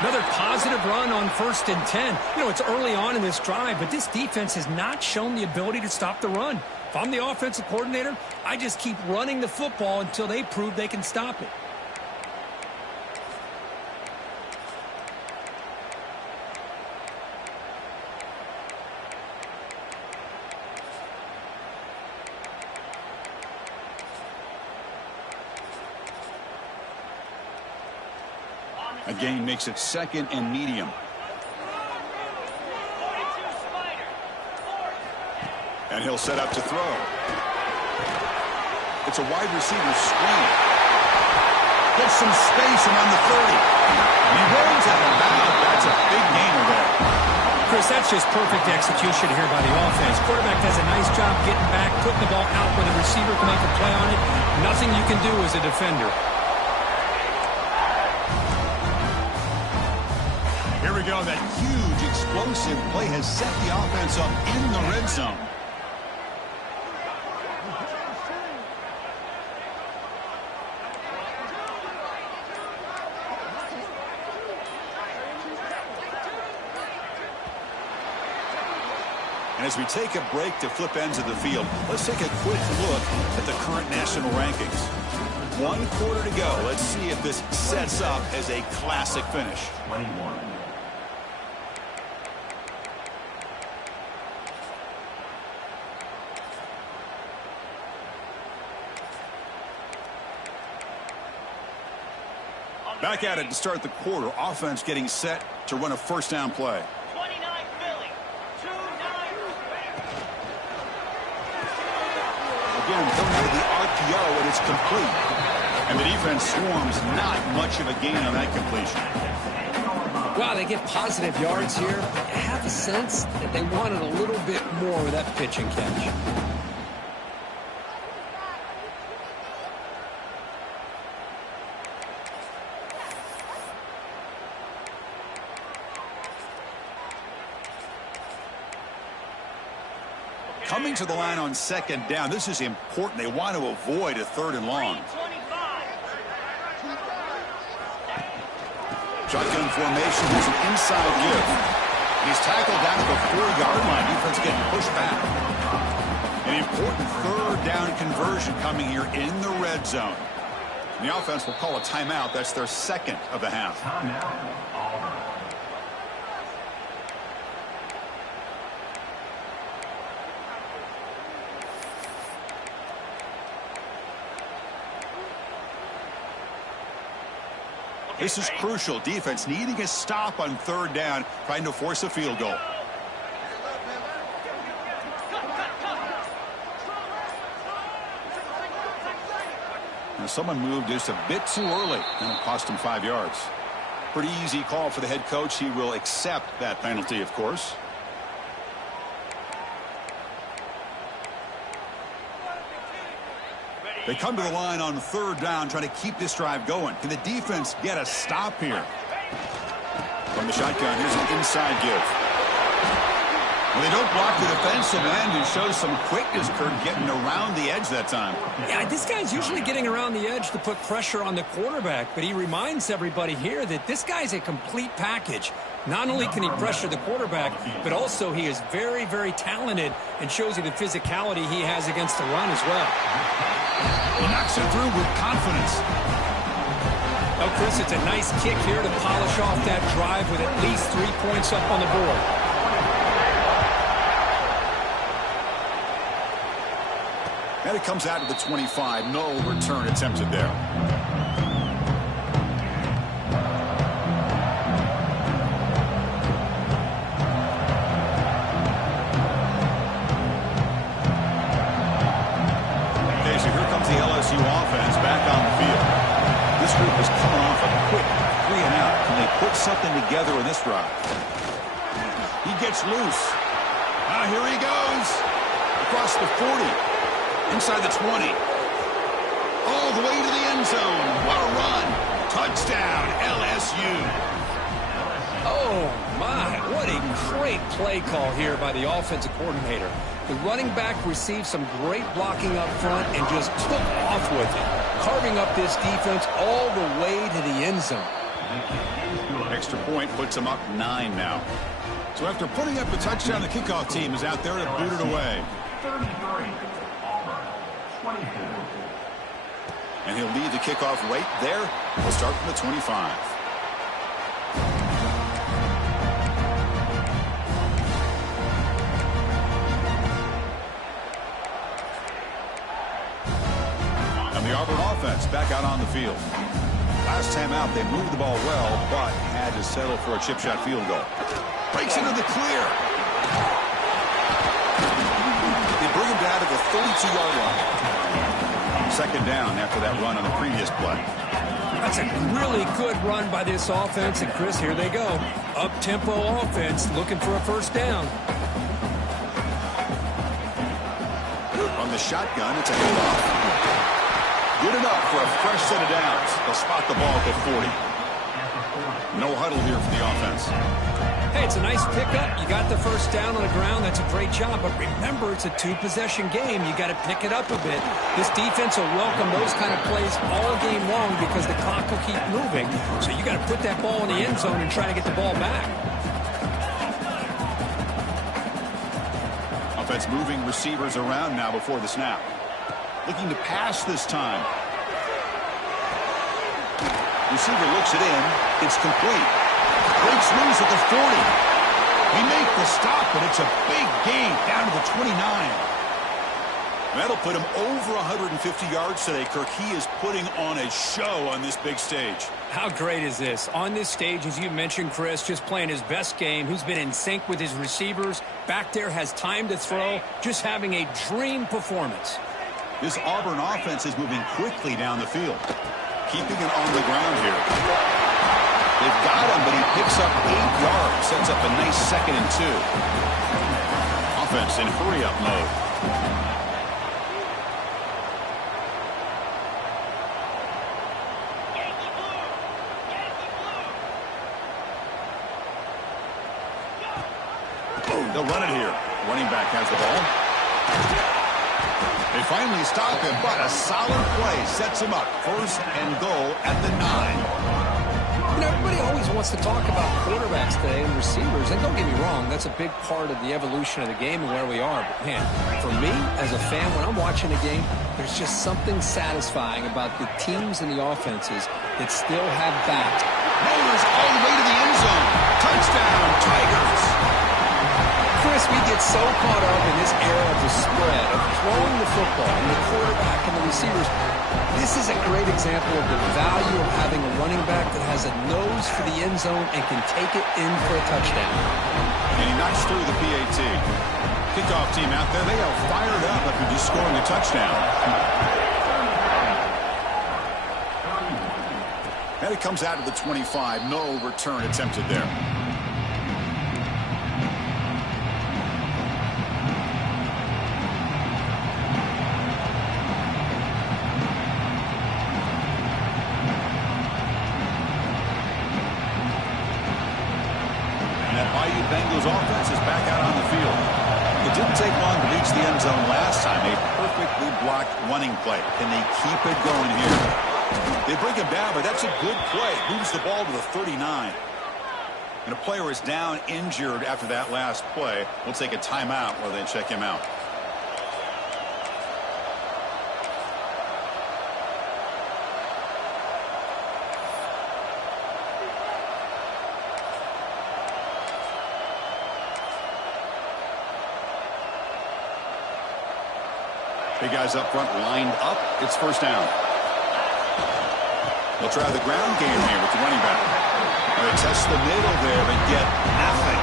Another positive run on 1st and 10. You know, it's early on in this drive, but this defense has not shown the ability to stop the run. If I'm the offensive coordinator, I just keep running the football until they prove they can stop it. A gain makes it 2nd and medium. And he'll set up to throw. It's a wide receiver screen. Gets some space around the 30. And he rolls out of bounds. That's a big gainer there. Chris, that's just perfect execution here by the offense. Quarterback does a nice job getting back, putting the ball out where the receiver can make a play on it. Nothing you can do as a defender. Here we go. That huge explosive play has set the offense up in the red zone. And as we take a break to flip ends of the field, let's take a quick look at the current national rankings. 1 quarter to go. Let's see if this sets up as a classic finish. 21. Back at it to start the quarter. Offense getting set to run a first down play. 29 Philly. 2-9. Again, coming out of the RPO, and it's complete. And the defense swarms. Not much of a gain on that completion. Wow, they get positive yards here. I have a sense that they wanted a little bit more with that pitch and catch. Coming to the line on second down. This is important. They want to avoid a 3rd and long. 25. Shotgun formation is an inside give. He's tackled down at the 4-yard line. Defense getting pushed back. An important 3rd down conversion coming here in the red zone. And the offense will call a timeout. That's their 2nd of the half. Timeout, Auburn. This is crucial. Defense needing a stop on third down, trying to force a field goal. Now someone moved just a bit too early, and it cost him 5 yards. Pretty easy call for the head coach. He will accept that penalty, of course. They come to the line on third down, trying to keep this drive going. Can the defense get a stop here? From the shotgun, here's an inside give. Well, they don't block the defensive end, who shows some quickness, Kurt, getting around the edge that time. Yeah, this guy's usually getting around the edge to put pressure on the quarterback, but he reminds everybody here that this guy's a complete package. Not only can he pressure the quarterback, but also he is very, very talented and shows you the physicality he has against the run as well. He knocks it through with confidence. Oh, Chris, it's a nice kick here to polish off that drive with at least 3 points up on the board. And it comes out to the 25. No return attempted there. Okay, so here comes the LSU offense back on the field. This group is coming off a quick 3 and out. Can they put something together in this drive? He gets loose. Here he goes. Across the 40. Inside the 20. All the way to the end zone. What a run. Touchdown, LSU. Oh, my. What a great play call here by the offensive coordinator. The running back received some great blocking up front and just took off with it, carving up this defense all the way to the end zone. Extra point puts him up 9 now. So after putting up a touchdown, the kickoff team is out there to boot it away. 33. Auburn. 22. And he'll lead the kickoff right there. We'll start from the 25. And the Auburn offense back out on the field. Last time out, they moved the ball well, but had to settle for a chip shot field goal. Breaks into the clear. They bring him down to the 32-yard line. Second down after that run on the previous play. That's a really good run by this offense. And, Chris, here they go. Up-tempo offense looking for a first down. From the shotgun, it's a handoff. Good enough for a fresh set of downs. They'll spot the ball at the 40. No huddle here for the offense. Hey, it's a nice pickup. You got the first down on the ground. That's a great job. But remember, it's a two-possession game. You got to pick it up a bit. This defense will welcome those kind of plays all game long because the clock will keep moving. So you got to put that ball in the end zone and try to get the ball back. Offense moving receivers around now before the snap. Looking to pass this time. Receiver looks it in. It's complete. Breaks loose at the 40. They make the stop, but it's a big gain down to the 29. That'll put him over 150 yards today, Kirk. He is putting on a show on this big stage. How great is this? On this stage, as you mentioned, Chris, just playing his best game. He's been in sync with his receivers. Back there, has time to throw. Just having a dream performance. This Auburn offense is moving quickly down the field. Keeping it on the ground here. They've got him, but he picks up 8 yards. Sets up a nice 2nd and 2. Offense in hurry-up mode. They'll run it here. Running back has the ball. They finally stop him, but a solid play sets him up. 1st and goal at the 9. You know, everybody always wants to talk about quarterbacks today and receivers, and don't get me wrong, that's a big part of the evolution of the game and where we are. But, man, for me, as a fan, when I'm watching a game, there's just something satisfying about the teams and the offenses that still have bat. Motors all the way to the end zone. Touchdown, Tigers. Chris, we get so caught up in this era of the spread, of throwing the football, and the quarterback and the receivers. This is a great example of the value of having a running back that has a nose for the end zone and can take it in for a touchdown. And he knocks through the PAT. Kickoff team out there, they are fired up after just scoring a touchdown. And it comes out of the 25. No return attempted there. Bengals offense is back out on the field. It didn't take long to reach the end zone last time. A perfectly blocked running play. Can they keep it going here? They bring him down, but that's a good play. Moves the ball to the 39. And a player is down injured after that last play. We'll take a timeout while they check him out. Big guys up front lined up. It's first down. They'll try the ground game here with the running back. They test the middle there, but get nothing.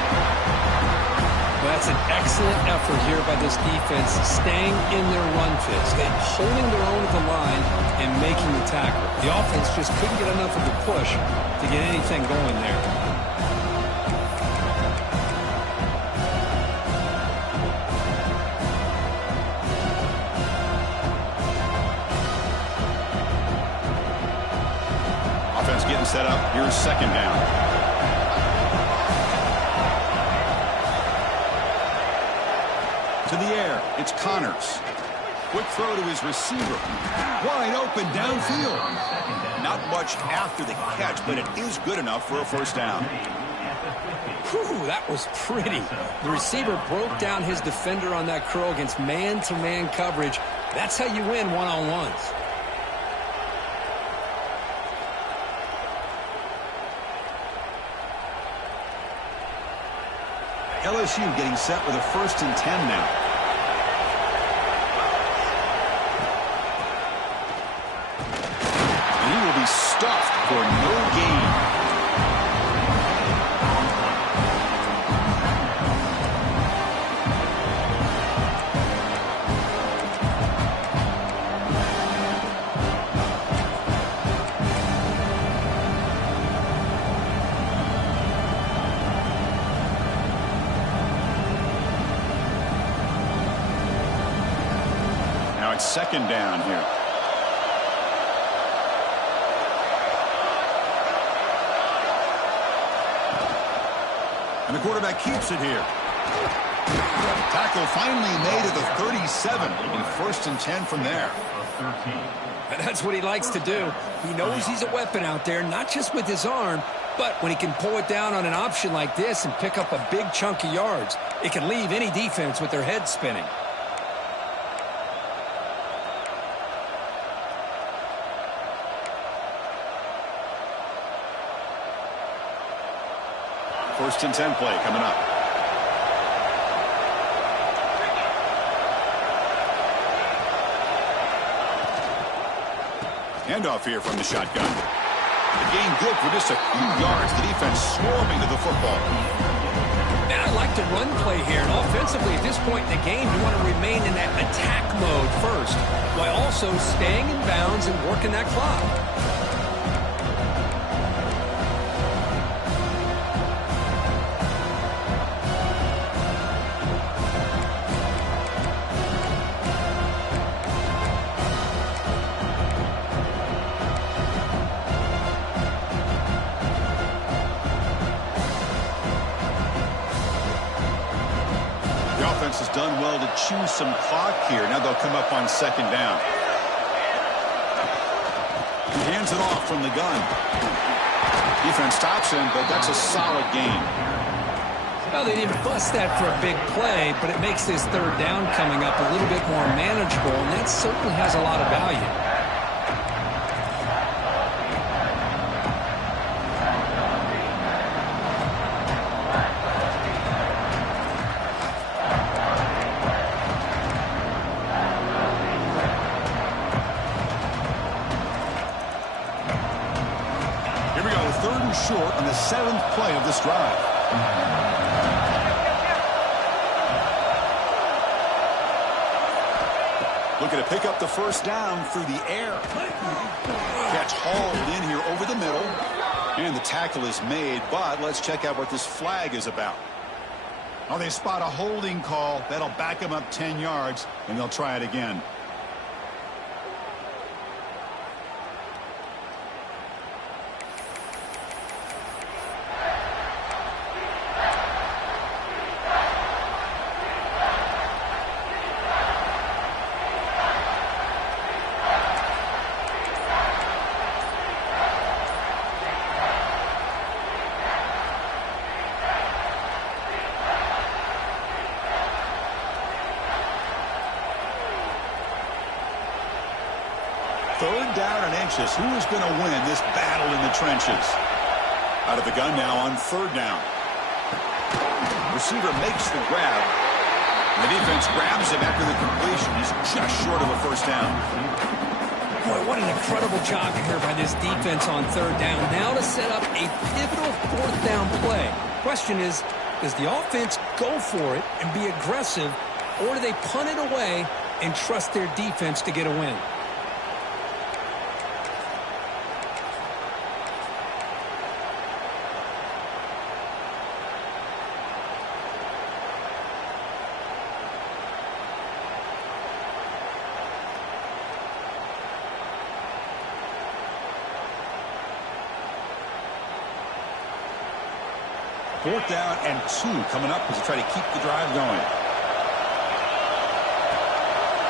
Well, that's an excellent effort here by this defense, staying in their run fits, holding their own at the line and making the tackle. The offense just couldn't get enough of a push to get anything going there. Getting set up. Here's second down. To the air. It's Connors. Quick throw to his receiver. Wide open downfield. Not much after the catch, but it is good enough for a first down. Whew, that was pretty. The receiver broke down his defender on that curl against man-to-man coverage. That's how you win one-on-ones. LSU getting set with a 1st and 10 now. And he will be stuffed for no gain. Second down here. And the quarterback keeps it here. Tackle finally made at the 37. And 1st and 10 from there. And that's what he likes to do. He knows he's a weapon out there, not just with his arm, but when he can pull it down on an option like this and pick up a big chunk of yards, it can leave any defense with their head spinning. First and 10 play coming up. Handoff here from the shotgun. The gain good for just a few yards. The defense swarming to the football. And I like the run play here. And offensively, at this point in the game, you want to remain in that attack mode first, while also staying in bounds and working that clock. Has done well to chew some clock here. Now they'll come up on second down. He hands it off from the gun. Defense stops him, but that's a solid gain. Well, they didn't bust that for a big play, but it makes this third down coming up a little bit more manageable, and that certainly has a lot of value. 7th play of this drive. Looking to pick up the first down through the air. Catch hauled in here over the middle. And the tackle is made, but let's check out what this flag is about. Oh, they spot a holding call. That'll back them up 10 yards, and they'll try it again. Third down and inches. Who is going to win this battle in the trenches? Out of the gun now on 3rd down. Receiver makes the grab. The defense grabs him after the completion. He's just short of a first down. Boy, what an incredible job here by this defense on 3rd down. Now to set up a pivotal 4th down play. Question is, does the offense go for it and be aggressive, or do they punt it away and trust their defense to get a win? Fourth down and 2 coming up as they try to keep the drive going.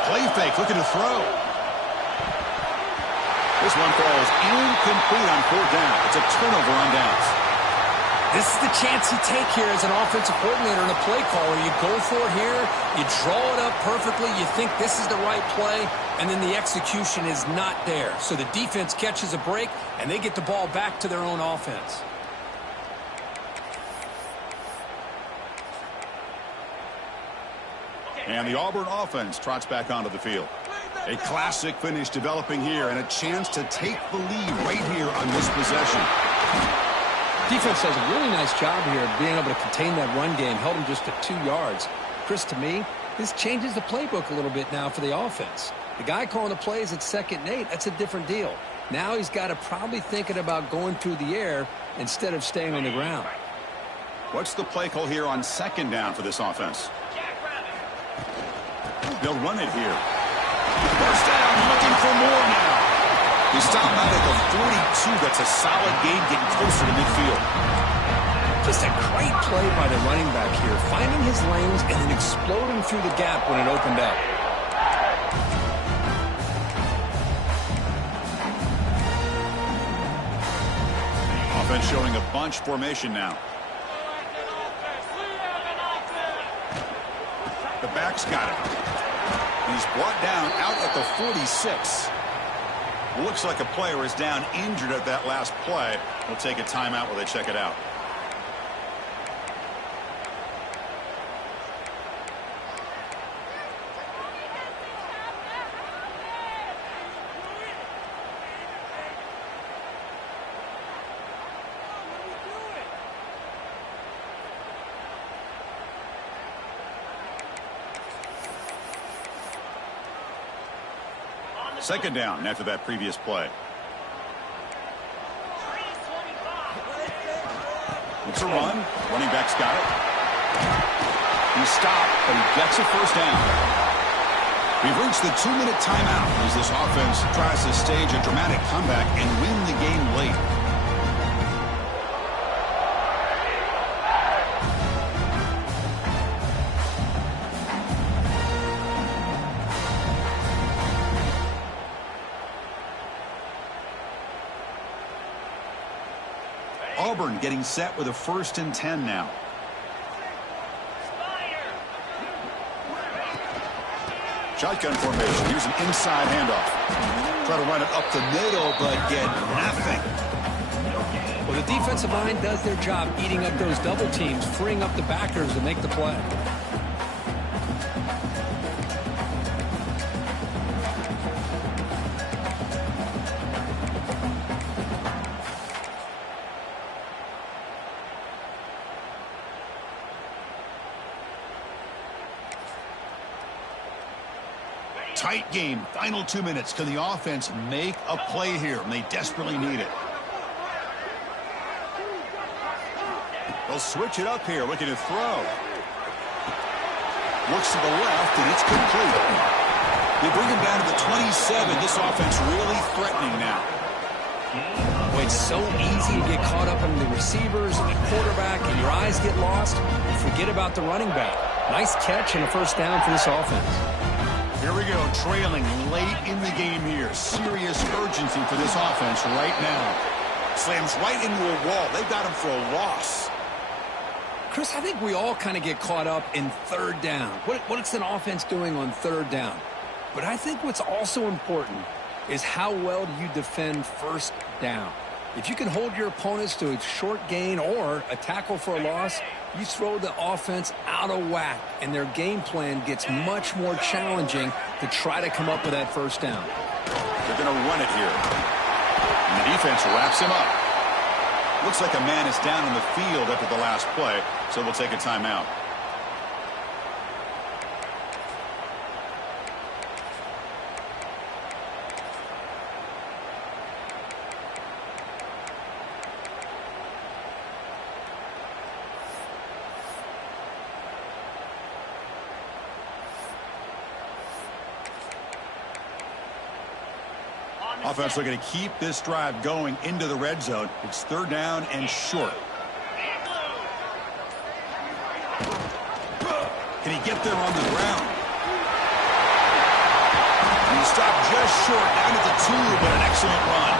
Play fake, looking to throw. This one falls incomplete on 4th down. It's a turnover on downs. This is the chance you take here as an offensive coordinator and a play caller. You go for it here, you draw it up perfectly, you think this is the right play, and then the execution is not there. So the defense catches a break, and they get the ball back to their own offense. And the Auburn offense trots back onto the field. A classic finish developing here and a chance to take the lead right here on this possession. Defense does a really nice job here of being able to contain that run game, held them just to 2 yards. Chris, to me, this changes the playbook a little bit now for the offense. The guy calling the plays at 2nd and 8, that's a different deal. Now he's got to probably thinking about going through the air instead of staying on the ground. What's the play call here on 2nd down for this offense? They'll run it here. First down, looking for more now. He stopped out at the 42. That's a solid gain, getting closer to midfield. Just a great play by the running back here, finding his lanes and then exploding through the gap when it opened up. Offense showing a bunch formation now. The back's got it. He's brought down out at the 46. Looks like a player is down injured at that last play. They'll take a timeout while they check it out. Second down after that previous play. It's a run. Running back's got it. He stopped, but he gets a first down. We've reached the 2-minute timeout as this offense tries to stage a dramatic comeback and win the game late. Auburn getting set with a 1st and 10 now. Shotgun formation. Here's an inside handoff. Try to run it up the middle, but get nothing. Well, the defensive line does their job eating up those double teams, freeing up the backers to make the play. Tight game. Final 2 minutes. Can the offense make a play here? And they desperately need it. They'll switch it up here, looking to throw. Looks to the left, and it's complete. They bring him down to the 27. This offense really threatening now. Boy, it's so easy to get caught up in the receivers and the quarterback, and your eyes get lost. Forget about the running back. Nice catch and a first down for this offense. Here we go, trailing late in the game here. Serious urgency for this offense right now. Slams right into a wall. They've got him for a loss. Chris, I think we all kind of get caught up in third down. What's an offense doing on third down? But I think what's also important is how well do you defend first down. If you can hold your opponents to a short gain or a tackle for a loss, you throw the offense out of whack, and their game plan gets much more challenging to try to come up with that first down. They're going to run it here. And the defense wraps him up. Looks like a man is down on the field after the last play, so we'll take a timeout. Offense looking to keep this drive going into the red zone. It's third down and short. Can he get there on the ground? And he stopped just short, down at the 2, but an excellent run.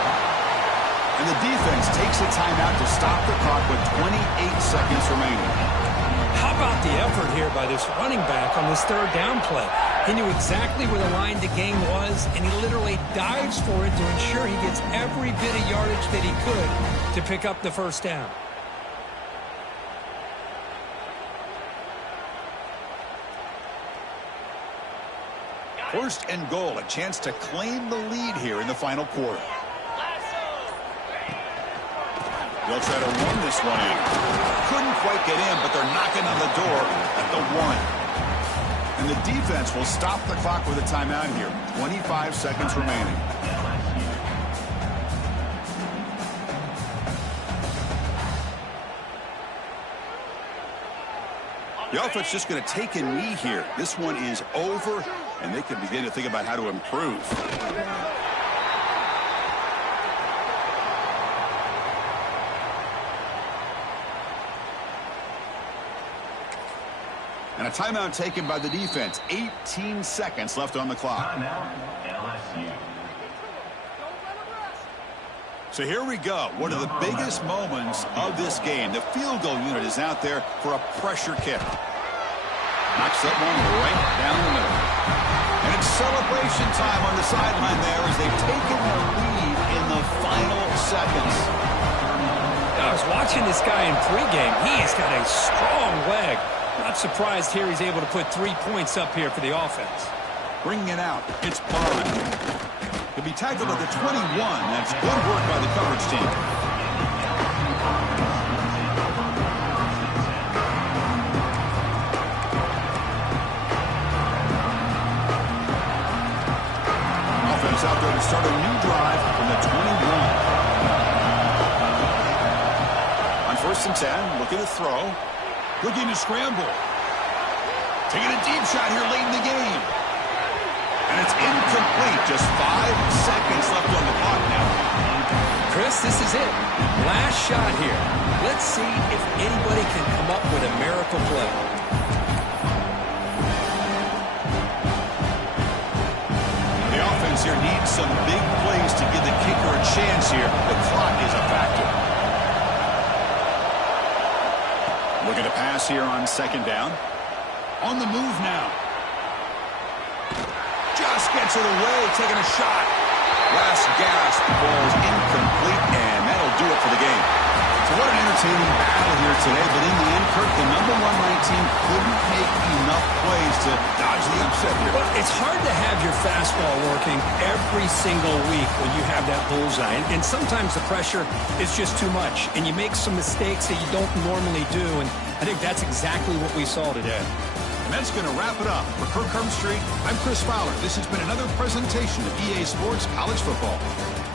And the defense takes a timeout to stop the clock with 28 seconds remaining. How about the effort here by this running back on this third down play? He knew exactly where the line to gain was, and he literally dives for it to ensure he gets every bit of yardage that he could to pick up the first down. First and goal, a chance to claim the lead here in the final quarter. They'll try to run this one in. Couldn't quite get in, but they're knocking on the door at the 1. And the defense will stop the clock with a timeout here. 25 seconds remaining. The offense just going to take a knee here. This one is over, and they can begin to think about how to improve. And a timeout taken by the defense. 18 seconds left on the clock. So here we go. One of the biggest moments of this game. The field goal unit is out there for a pressure kick. Knocks that one right down the middle. And it's celebration time on the sideline there as they've taken the lead in the final seconds. I was watching this guy in pregame. He's got a strong leg. Not surprised here he's able to put 3 points up here for the offense. Bringing it out, it's Bond. He'll be tackled at the 21. That's good work by the coverage team. Offense out there to start a new drive from the 21. On first and 10, looking to throw. Looking to scramble. Taking a deep shot here late in the game. And it's incomplete. Just 5 seconds left on the clock now. Chris, this is it. Last shot here. Let's see if anybody can come up with a miracle play. The offense here needs some big plays to give the kicker a chance here. The clock is a factor. Looking to pass here on second down. On the move now. Just gets it away, taking a shot. Last gasp falls incomplete, and that'll do it for the game. So what an entertaining battle here today, but in the end, Kirk, the number 1 ranked team couldn't make enough plays to dodge the upset here. But it's hard to have your fastball working every single week when you have that bullseye. And sometimes the pressure is just too much, and you make some mistakes that you don't normally do, and I think that's exactly what we saw today. And that's going to wrap it up. For Kirk Street, I'm Chris Fowler. This has been another presentation of EA Sports College Football.